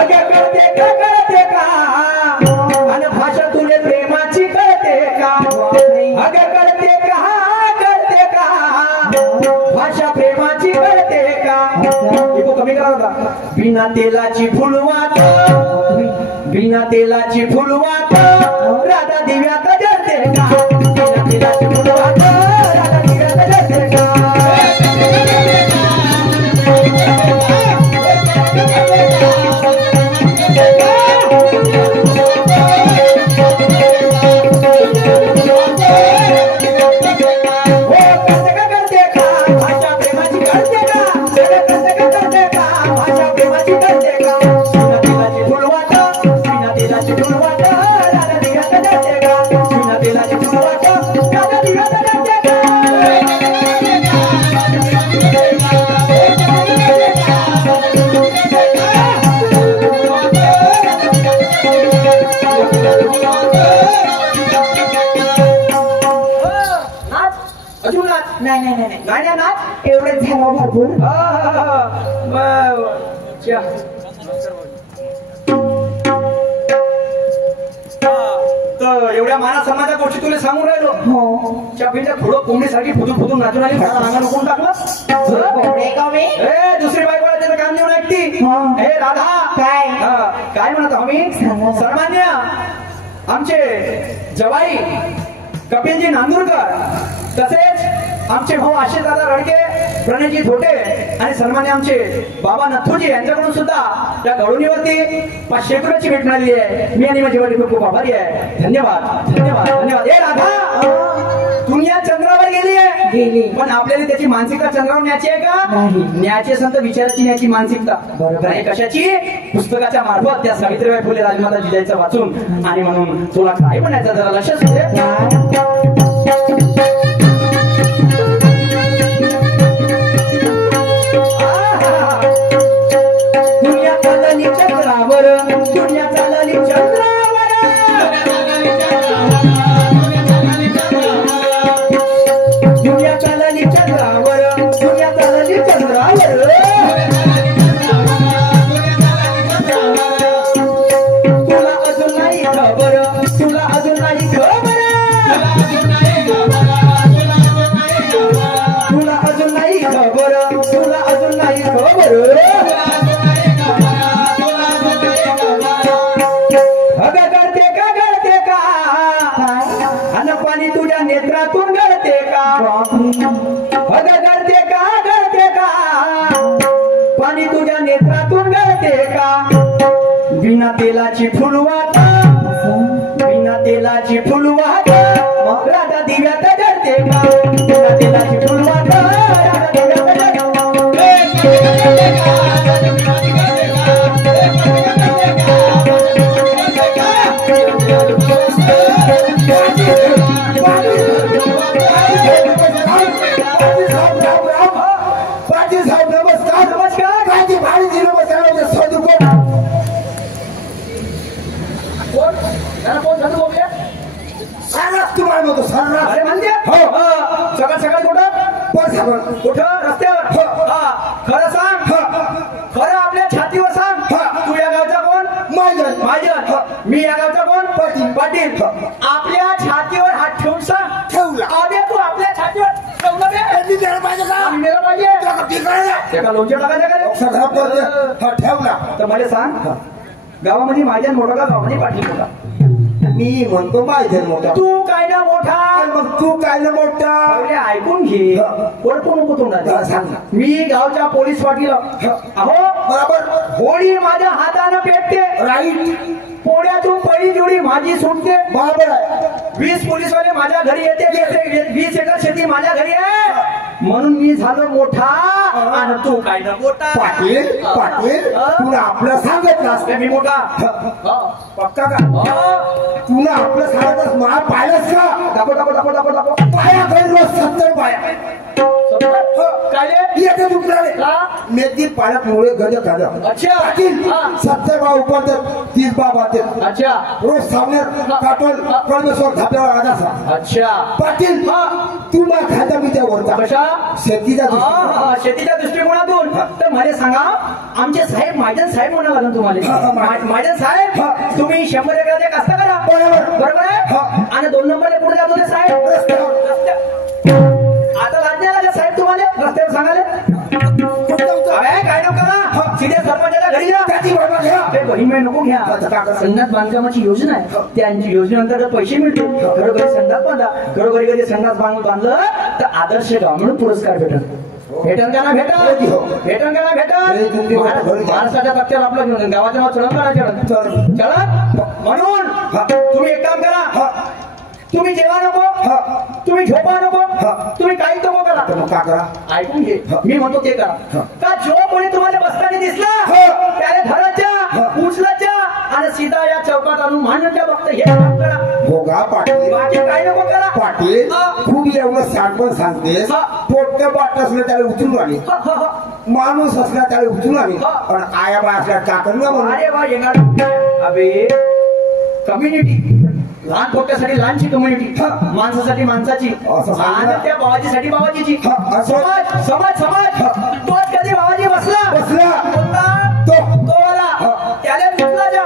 अगं कळते का आणि भाषा तुले प्रेमाची कळते का. अगं कळते का भाषा प्रेमाची कळते का. इको कमी करा होता. बिना तेलाची फुलवात. बिना तेलाची फुलवात राधा दिव्यात जळते का. बिना तेलाची फुलवात राधा दिव्यात जळते का. एवढंच झालं भरपूर. तर एवढ्या माना समाजा गोष्टी तुला सांगून राहिलो. हो. चापीच्या पुढं कोंबडीसाठी फुटून नाचून आली. अंगा नको टाकलं. दुसरी बाई मला त्याचं काम देऊन ऐकती. हे राधा काय काय म्हणत आम्ही सर्वमान्य आमचे जवाई कपिलजी नांदूरकर तसेच आमचे भाऊ आशिष दादा रडके प्रणयजी धोटे आणि सन्मान्य आमचे बाबा नथुजी यांच्याकडून सुद्धा या गवळणीवरती 500 रुपयाची भेट मिळाली आहे. मी आणि माझी वडील खूप आभारी आहे. धन्यवाद धन्यवाद धन्यवाद. हे राधा दुनिया चंद्रावर गेली आहे पण आपल्याला त्याची मानसिकता चंद्रावर न्यायची आहे का. न्यायची असेल तर विचाराची न्यायची मानसिकता. आणि कशाची. पुस्तकाच्या मार्फत त्या सावित्रीबाई फुले राजमाता जिजाईचं वाचून. आणि म्हणून तुला काय म्हणायचं जरा लक्षात होते. दुनिया चालली चंद्रावर. दुनिया चालली चंद्रावर. दुनिया चालली चंद्रावर. दुनिया चालली चंद्रावर. तुला अजून नाही खबर. तुला अजून नाही खबर. तुला अजून नाही खबर. तुला अजून नाही खबर. अगं गळते का अन पाणी तुझ्या नेत्रातून गळते का. अगं गळते का पाणी तुझ्या नेत्रातून गळते का. बिना तेलाची फुलवात. बिना तेलाची फुलवात राधा दिव्यात जळते का. बिना तेलाची फुलवात राधा दिव्यात जळते का. पाटील साहेब नमस्कार. नमस्कार. काय भाडीची नमस्कार. सर्रास तुम्हाला म्हणतो सर्रास. अरे म्हणते सकाळ सकाळ कुठं कुठं रस्त्यावर. खरं सांग. खरं आपल्या छातीवर सांग. तू या गावचा कोण. माझ्या. मी या गावचा कोण. पाटील. आपल्या छातीवर हात ठेवून सांग. ठेवला. अरे तू आपल्या छातीवर ठेवलं पाहिजे. एका लोणच्या टाकायचं ठेवला. तर मला सांग गावामध्ये माझ्या मोठा का गावामध्ये पाटील मोठा. मी म्हणतो माझे मोठा तू काय ना मोठा मग तू काय ना मोठा पहिले ऐकून घे ओळखू नको तोंडात सांग ना मी गावच्या पोलीस पाटील अहो बरोबर होळी माझ्या हाताने पेटते राईट पोळ्यातून पहिली जोडी माझी सुटते बरोबर आहे 20 पोलीसवाले माझ्या घरी येते 20 एकर शेती माझ्या घरी आहे म्हणून मी झालो मोठा आणि तू काय ना मोठा पाटील पाटील तुला आपलं सांगत मी मोठा पक्का का तुला आपलं सांगत मला पाहिलंच का दाखव दाखव दाखव दाखव दाखव पाया काही रोज 70 पाया काय रे येते दुखणारे मेथी पाण्यात मुळे गज खालं अच्छा पाटील 70 बा उपर 30 बा बाते अच्छा रोज सामन्यात काटोल परमेश्वर धाप्यावर आदासा अच्छा पाटील तू मा खाता मी त्या वरचा कशा शेतीचा शेतीच्या दृष्टिकोनातून तर मला सांगा आमचे साहेब महाजन साहेब म्हणावं लागेल तुम्हाला महाजन साहेब तुम्ही 100 एकराचे कास्त करा बरोबर आहे आणि 2 नंबरला पुढे जातो ते साहेब आता लागण्याला साहेब तुम्हाला रस्त्यावर सांगाले काय नको करा सीधे सरपंचाच्या घरी जा ते बहीण नको घ्या संडास बांधकामाची योजना आहे त्यांची योजनेअंतर्गत पैसे मिळते घरोघरी संडास बांधा घरोघरी कधी संडास बांधलं तर आदर्श गाव म्हणून पुरस्कार भेटल का ना भेटल महाराष्ट्राच्या तथ्यावर आपलं गावाचं नाव चढवून करायचं चला म्हणून तुम्ही एक काम करा तुम्ही जेवा नको तुम्ही झोपा नको तुम्ही काही नको करा का करा ऐकून घे मी म्हणतो ते करा का जो कोणी तुम्हाला बसताना दिसला त्याने धराच्या उचलाच्या आणि सीधा या चौकात आणून मानच्या फक्त हे काम करा हो का पाटील बाकी काही नको करा पाटील खूप एवढं सांगपण सांगते पोट्ट बाट असलं त्याला उचलून आली माणूस असला त्याला उचलून आली पण आया बा असल्या काकण म्हणून अरे वा येणार अबे कम्युनिटी लहान पोट्यासाठी लहानची कम्युनिटी माणसासाठी माणसाची आणि त्या बाबाजीसाठी बाबाजीची समाज समाज समाज तोच कधी बाबाजी बसला तो वाला त्याला उचलायचा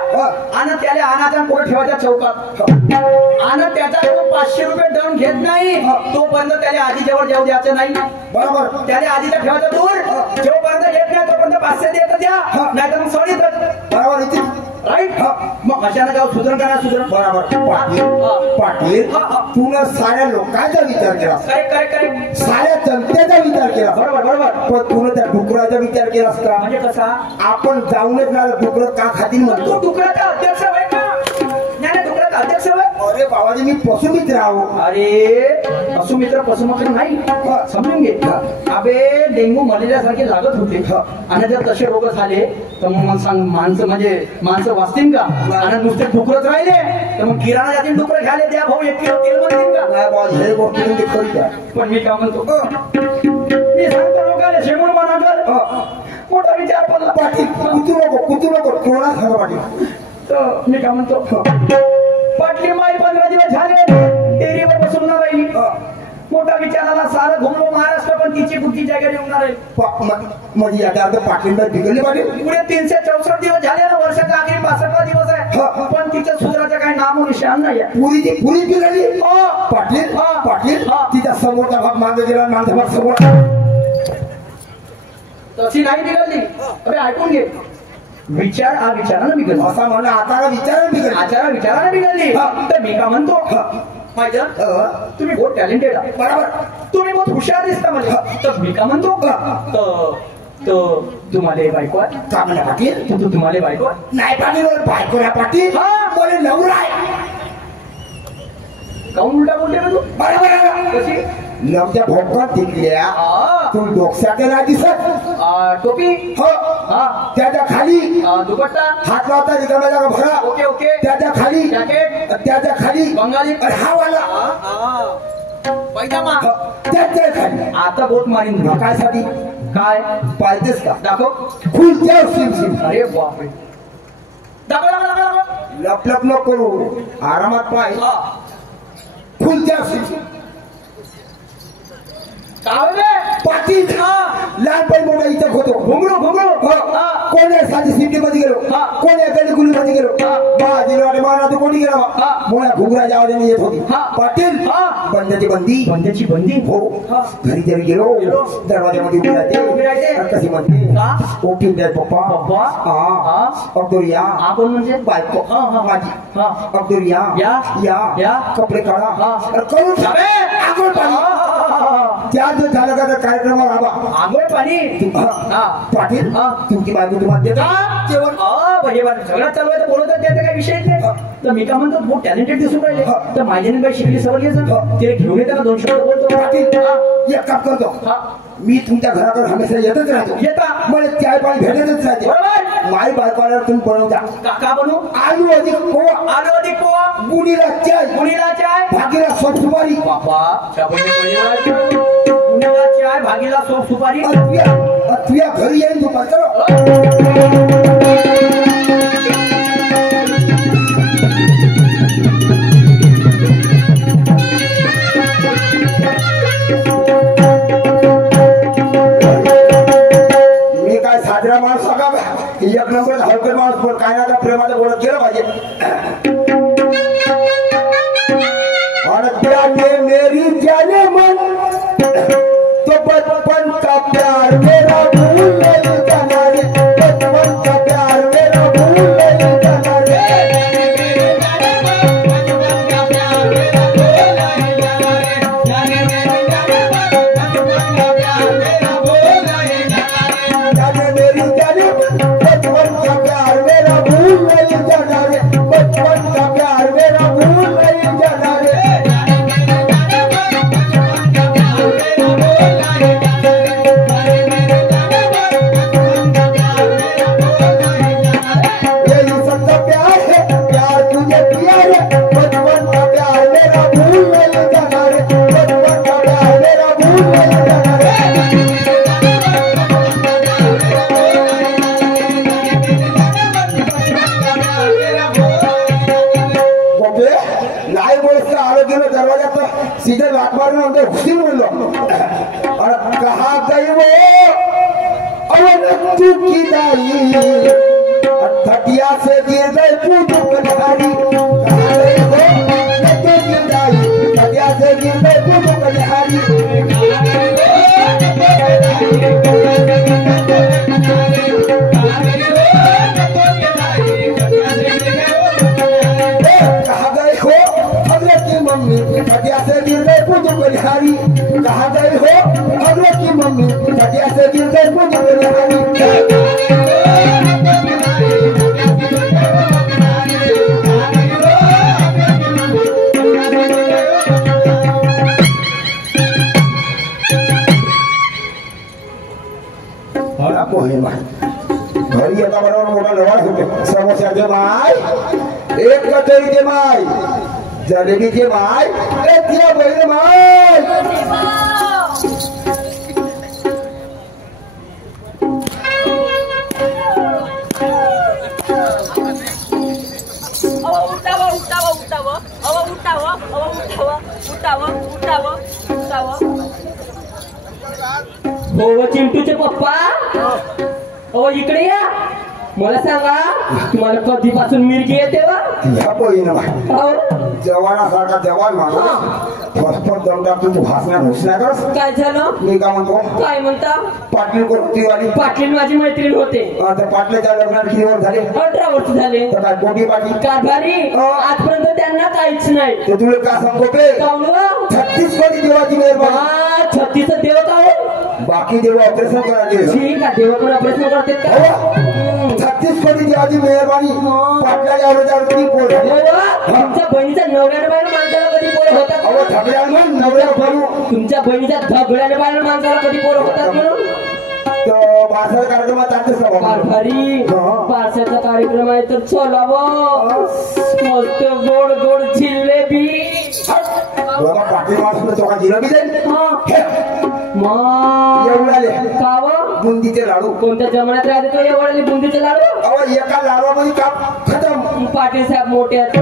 आणि त्याला अनाचा पोट ठेवायच्या चौकात आणि त्याच्याकडून 500 रुपये दंड घेत नाही तोपर्यंत त्याला आधी जवळ जाऊ द्यायचं नाही बरोबर त्याला आधीचा ठेवायचा दूर जोपर्यंत येत नाही तोपर्यंत 500 देत द्या नाहीतर मग सोडीत बरोबर राईट मग अशानं गाव सुधरण करा सुधरण बरोबर पाटील तुला साऱ्या लोकांचा विचार केला करेक्ट साऱ्या जनतेचा विचार केला बरोबर पण तुला त्या डुकराचा विचार केला असता म्हणजे कसा आपण जाऊनच ना डुकर का खातील म्हणतो डुकराचा अध्यक्ष आहे का नाही डुकराचा अध्यक्ष आहे अरे बाबाजी मी पशुमित्र आहो अरे पशुमित्र पशुमित्र नाही समजून घे अबे डेंगू मलेरिया सारखे लागत होते आणि जर तसे रोग झाले तर मग सांग माणसं वाचतील का आणि नुसते डुकरच राहिले तर मग किराणा जातील डुकर घ्यायला द्या भाऊ 1 किलो तेल म्हणतील का पण मी काय म्हणतो मी सांगतो लोकांना शेमून म्हणा कर मोठा विचार पडला पाटील कुतू नको कोणा सांगा पाटील तर मी काय म्हणतो पाटली माई 15 दिवस झाले डेअरीवर बसून न राहिली मोठा विचाराला सारं घुमलो महाराष्ट्र पण तिची बुद्धी जागेवर येऊन राहील म्हणजे आता पाटीलला बिघडले पाटील पुढे 364 दिवस झाले ना वर्षाचा आखरी 65 दिवस आहे पण तिच्या सुधाराचं काही नाम निशाण नाही पुरी बिघडली पाटील तिचा समोरचा भाग मागे गेला मागचा भाग समोर तशी नाही बिघडली अरे ऐकून घे विचार हा विचारानं बिघडली असा म्हणा आता विचारानं बिघडली तर मी का म्हणतो तुम्ही बहुत टॅलेंटेड आहे बरोबर तुम्ही बहुत हुशार दिसता मला तर मी का म्हणतो तुम्हाला बायको आहे का म्हणा पाटील तुम्हाला बायको नाही पाटील बायको ना पाटील मला नवरा आहे काऊन उलटा बोलते ना तू बरोबर कशी लवच्या भोकात टिकल्या तू डोक्याकडे नाही दिसत टोपी हो त्याच्या खाली दुपट्टा हात लावता रिकाम्या जागा भरा ओके त्याच्या खाली जॅकेट त्याच्या खाली बंगाली हा वाला पैजामा त्याच्या खाली आता बोट मारीन काय साठी काय पाहिजेस का दाखव खुलच्या सिम अरे बापरे दाखव लपलप नको करू आरामात पाय खुलच्या सिम काय पाटील लहानपणी मोठा इथं होतो घुंगरू कोणी साधी सिटी मध्ये गेलो हा. कोणी एखादी गुलीमध्ये गेलो हा. माझी वाटे माना तू कोणी गेला हा. मोळ्या घुगराच्या आवाजाने येत होती हा. पाटील हा. बंदाची बंदी बंद्याची बंदी हो हा. घरी जरी गेलो गेलो. दरवाजामध्ये उभी उभी राहते. राहते आणि कशी म्हणते का? ओके द्या पप्पा पप्पा? हा हा. अब्दुल या आपण म्हणजे बायको हा, हा. माझी हा. अब्दुल या या. कपडे काढा हा. अरे करून जावे. आंघोळ पाणी हा. त्या जो झाला का त्या कार्यक्रमाला आबा आंघोळ पाणी हा. हा. पाटील हा. तुमची बायको तुम्हाला देता हा. जेवण म्हणजे सगळं चालू आहे तर बोलत त्याचा काही विषय नाही तर मी काय म्हणतो बहुत टॅलेंटेड दिसून राहिले हा. तर माझ्याने बाई शिकली सवय हा. ते घेऊन येताना 2 शब्द बोलतो पाटील हा. एक काम करतो हा. मी तुमच्या घराकडे हमेशा येतच राहतो येता मला चाय पाणी भेटतच राहते बरोबर माई बायकोला तुम्ही बनवता का बनू आलू अधिक पोहा आलो अधिक पोहा गुणीला चाय मुलीला चाय भागीला सोप सुपारी बाबा मुलीला चाय भागीला सोप सुपारी तुझ्या घरी येईन तू पात्र मी काय साजरा माणूस का एक नंबर हलकट माणूस पण काय ना प्रेमाचं बोलत गेलं पाहिजे और प्यारे मेरी जाने मन तो बचपन का प्यार मेरा भूल नहीं जाना रे बचपन का प्यार मेरा भूल नहीं जाना रे जाने मेरी जाने बचपन का प्यार मेरा भूल नहीं जाना रे बचपन का प्यार मेरा भूल नहीं जाना रे यही सबका प्यार है प्यार तुझे किया रे बचपन का प्यार मेरा भूल नहीं जाना रे बचपन का प्यार मेरा भूल नहीं जाना रे बापरे नाही बोलता आलो गेलो दरवाजात सीधे लाट मारून नंतर घुसी बोललो अरे कहा गई वो अवन की दाई थटिया से गिर गए पूजो कन्हारी कहा गई वो नट्टू की दाई थटिया से गिर गए पूजो कन्हारी कहा गए हो हजरत की मम्मी थटिया से गिर गए पूजो कन्हारी कहा गए हो हजरत की मम्मी थटिया से गिर गए पूजो कन्हारी घरी येता बरोबर मोठा लढा होतो समोसा दे माय एक कचोरी दे माय जलेबी दे माय ए तिला बहिण माय उठावा उठावा उठावा अवा उठावा अवा उठावा उठावा उठावा उठावा हो चिंटूचे पप्पा अहो इकडे या मला सांगा तुम्हाला कधीपासून मिरगी येते वा ह्या बहीण माय अहो, जवानासारखा जवान माणूस फटफट दम टाकतो तू भासण्या घोषणा कर काय झालं मी काय म्हणतो काय म्हणता पाटील कोणतीवाली पाटील माझी मैत्रीण होते आता पाटल्याच्या लग्नात किती वर झाले 18 वर्ष झाले तर काय पोटी पाटील कारभारी आजपर्यंत त्यांना काहीच नाही ते तुला का सांगतो बे काऊन वा? 36 कोटी देवाची मेहरबानी हा, 36 देव काऊन बाकी देव ऑपरेशन करायचे ठीक आहे देव पण ऑपरेशन करतात का 36 कोटी देवाची मेहरबानी पाटल्याच्या आवडीच्या किती पोर झाले हो वा? तुमच्या बहिणीच्या नवऱ्याने बाहेर माणसाला कधी पोरं होतात अहो झगड्या म्हणून नवऱ्या बनू तुमच्या बहिणीच्या धगड्याने बाहेर माणसाला कधी पोरं होतात म्हणून तर बारसा कार्यक्रमात जातेच का बाबा कारभारी हा. पारशाचा कार्यक्रम आहे तर चलावं मस्त गोड गोड जिलेबी बाबा पाटील माणूस तो का जिलेबी जाईल मग एवढं आले काव बुंदीचे लाडू कोणत्या जमान्यात राहते तो एवढे बुंदीचे लाडू अहो एका लाडवामध्ये काम खतम पाटील साहेब मोठे आहेत.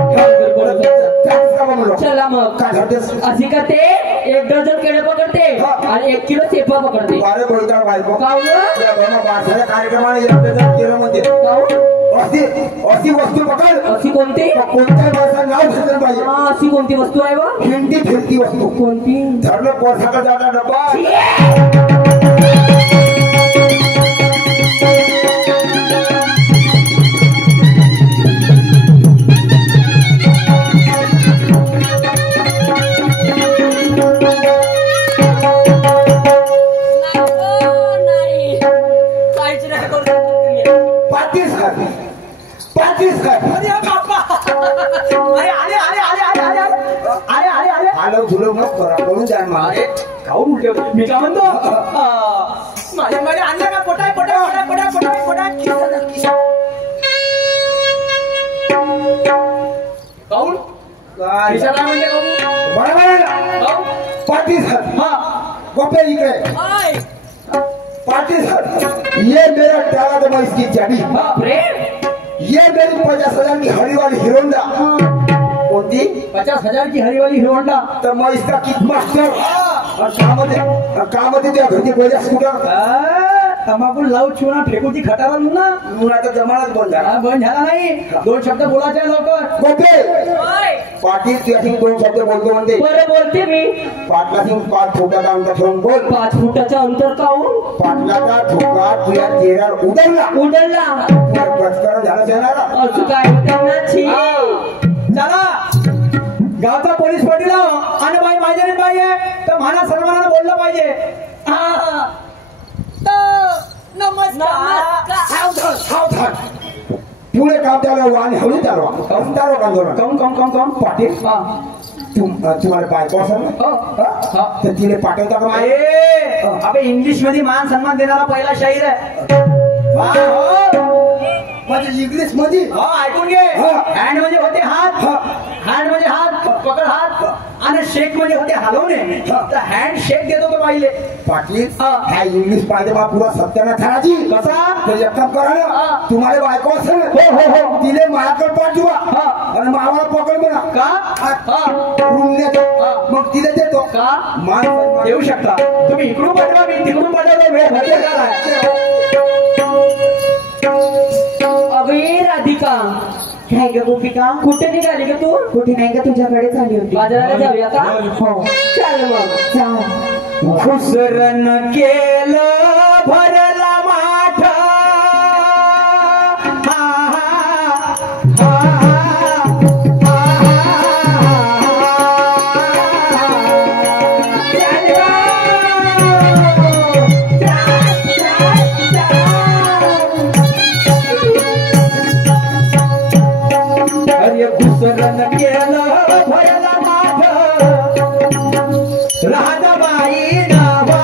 त्याच का म्हणलो चला बघा मग काय धरतेस अशी का ते 1 डझन केळे पकडते हा. आणि 1 किलो सेपा पकडते वारे बोलता बायको काहून? त्या बासाच्या कार्यक्रमाने केलं म्हणते काहून? अशी वस्तू पकड अशी कोणती? कोणत्याही माणसाचं नाव घेतलं पाहिजे हा, अशी कोणती वस्तू आहे बा? हिंडी फिरती वस्तू कोणती? धरलं कोळसाकडे जाता डब्बा नाही काहीच नाही करू शकत तुम्ही. पातीस खात अरे बाप्पा अरे आले आले आले आले आले आले आले आले आलं झुलं मग करा पळून जाय मागे खाऊन उठले मी काय म्हणतो माझ्या मध्ये आणलं का पोटाय पोटाय पोटाय पोटाय पोटाय पोटाय खिसा खाऊन काय दिशा काय म्हणते खाऊन बरोबर खाऊन पातीस खात हा गोपे इकडे ओय पातीस खात ये मेरा डाला तो मैं इसकी जानी बापरे ये मेरी 50,000 की हरी वाली हीरोंडा कोणती 50,000 की हरी वाली हीरो होंडा तर मैं इसका किक मास्टर और कामध्ये त्या घरची पहिल्या स्कूटर तंबाखू लावू चुना फेकूची खटारा ना मुलाचा जमानाच बंद झाला बंद झाला नाही 2 शब्द बोलायचे आहे लवकर गोपे ओय पाटील तुझ्या सिंग 2 शब्द बोलतो म्हणते बरं बोलते मी पाटला सिंग 5 फुटाचा अंतर ठेवून बोल 5 फुटाचं अंतर काहून? पाटलाचा ठोका तुझ्या चेहऱ्यावर उडवला उडला तुला पचकारण झालं जाणारा असं काय होतं ना छी चला गावचा पोलीस पाटील आणि बाई माझ्या नाही पाहिजे तर म्हणा सन्मानानं बोललं पाहिजे हा तर नमस्कार सावधान पुढे काम त्याला वाणी हळू चालवा चालवा कांदोरा कम पाटील हा तुम्हाला बायको असेल ना हो. हा? तर तिने पाठवता का माये ए, अबे इंग्लिश मध्ये मान सन्मान देणारा पहिला शाहीर आहे म्हणजे इंग्लिश मध्ये हो ऐकून घे हा. हँड म्हणजे होते हात हँड म्हणजे हात पकड हात आणि शेक म्हणजे होते हलवणे हा. तर हँड शेक देतो तो पाहिले पाटील हा. हा इंग्लिश पाहिजे बा पुरा सत्याना थाराची कसा तर एक काम करा ना हा. तुम्हाला बायको असेल ना हो. तिले माझ्याकडे पाठवा हा. आणि मावाला पकड म्हणा का हा. रूम देतो हा. मग तिथे देतो का मान सन्मान येऊ शकता तुम्ही इकडून पाठवा मी तिकडून पाठवतो वेळ भरपूर झालाय अगं ये राधिका काय ग गोपिका कुठे निघाली ग तू? कुठे नाही का तुझ्याकडे झाली होती बाजाराला जाऊया का? हो चाल मग जा खुसरन केलं भरला माठ अरे खुसरन केलं भरला माठ राधाबाई नावा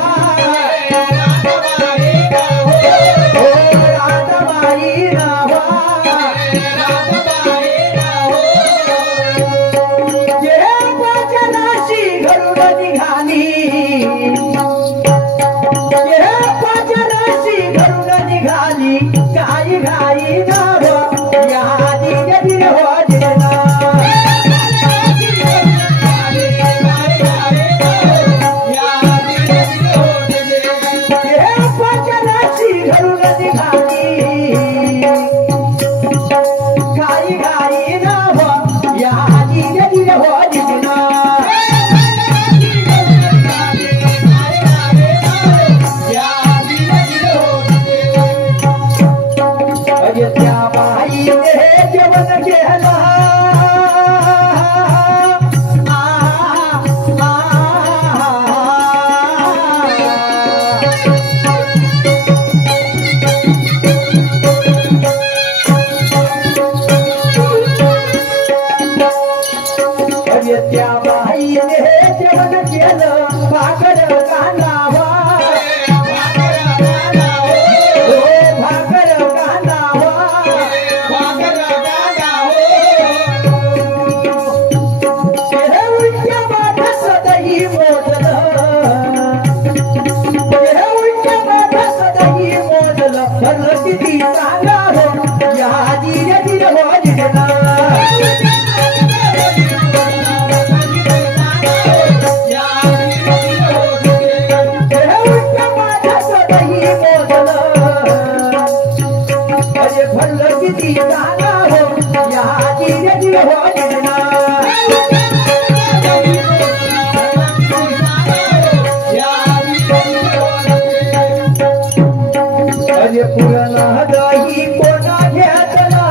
अरे पुरणा दही कोणा घेतला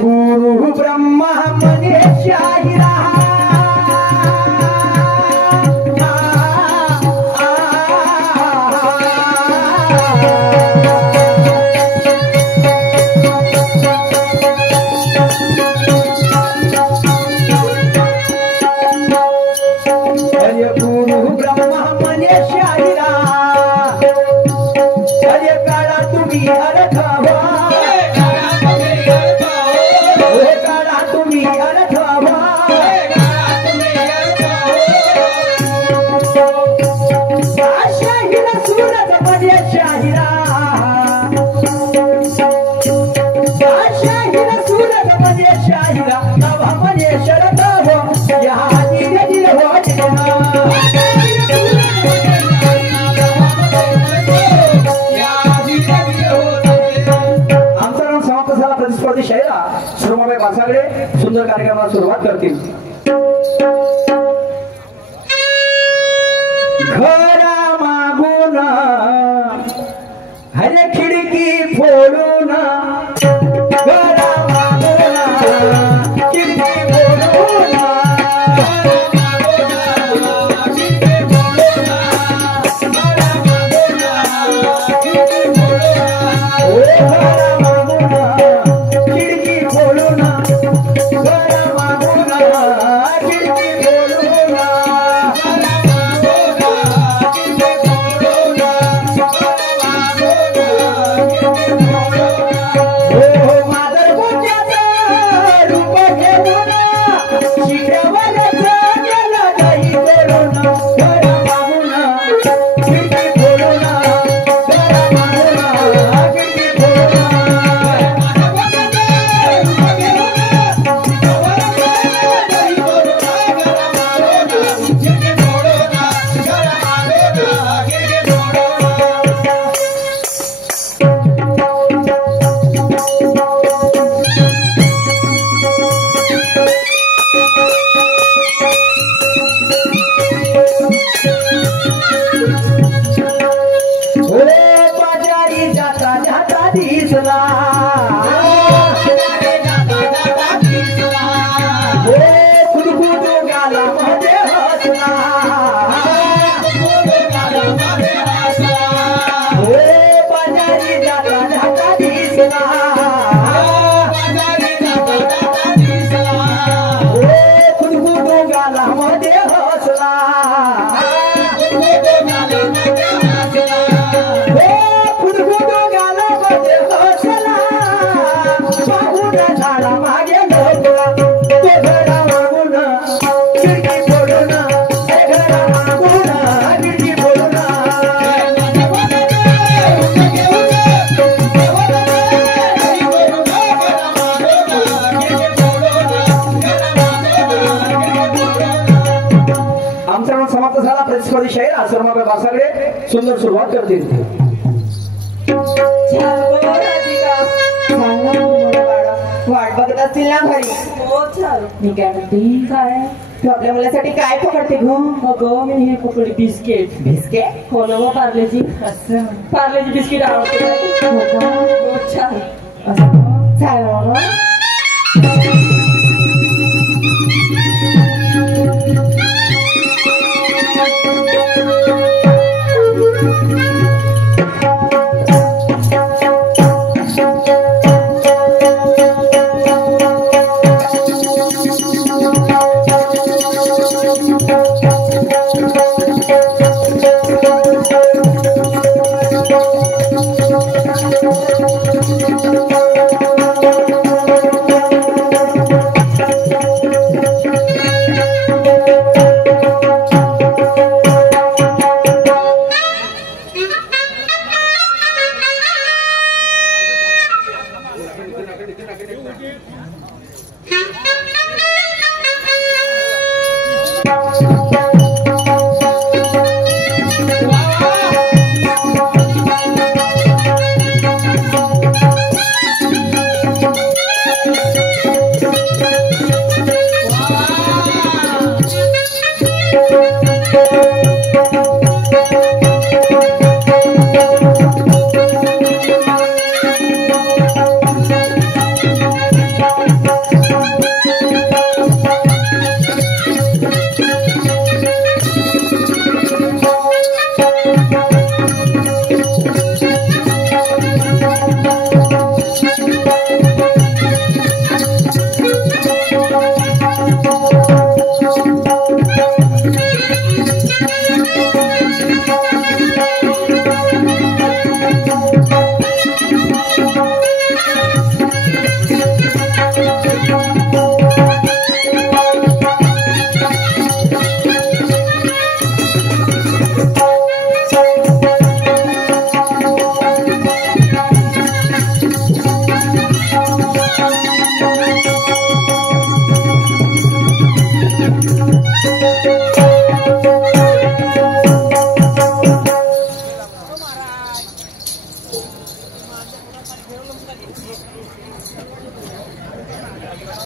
गुरु ब्रह्मा मने शाहिरा अरे गुरु ब्रह्मा मने शाहिरा अरे काळा तुम्ही अर्थ प्रतिस्पर्धी शाहिरा सुरमाबाई बासागडे सुंदर कार्यक्रमाला सुरुवात करतील. घरा मागून हरे खिडकी फोडून घरा मागून खिडकी फोडून प्रतिस्पर्धी शाहिरा सुरमाबाई बासागडे सुंदर सुरुवात करतील. वाट बघत असतील ना घरी. मी काय म्हणते काय तू आपल्या मुलासाठी काय पकडते गो? अगं मी हे पकडली बिस्किट. बिस्किट? हो ना, पार्लेजी. असं पार्लेजी बिस्किट आवडते. हो का? हो, छान. असं चालेल बाबा. रे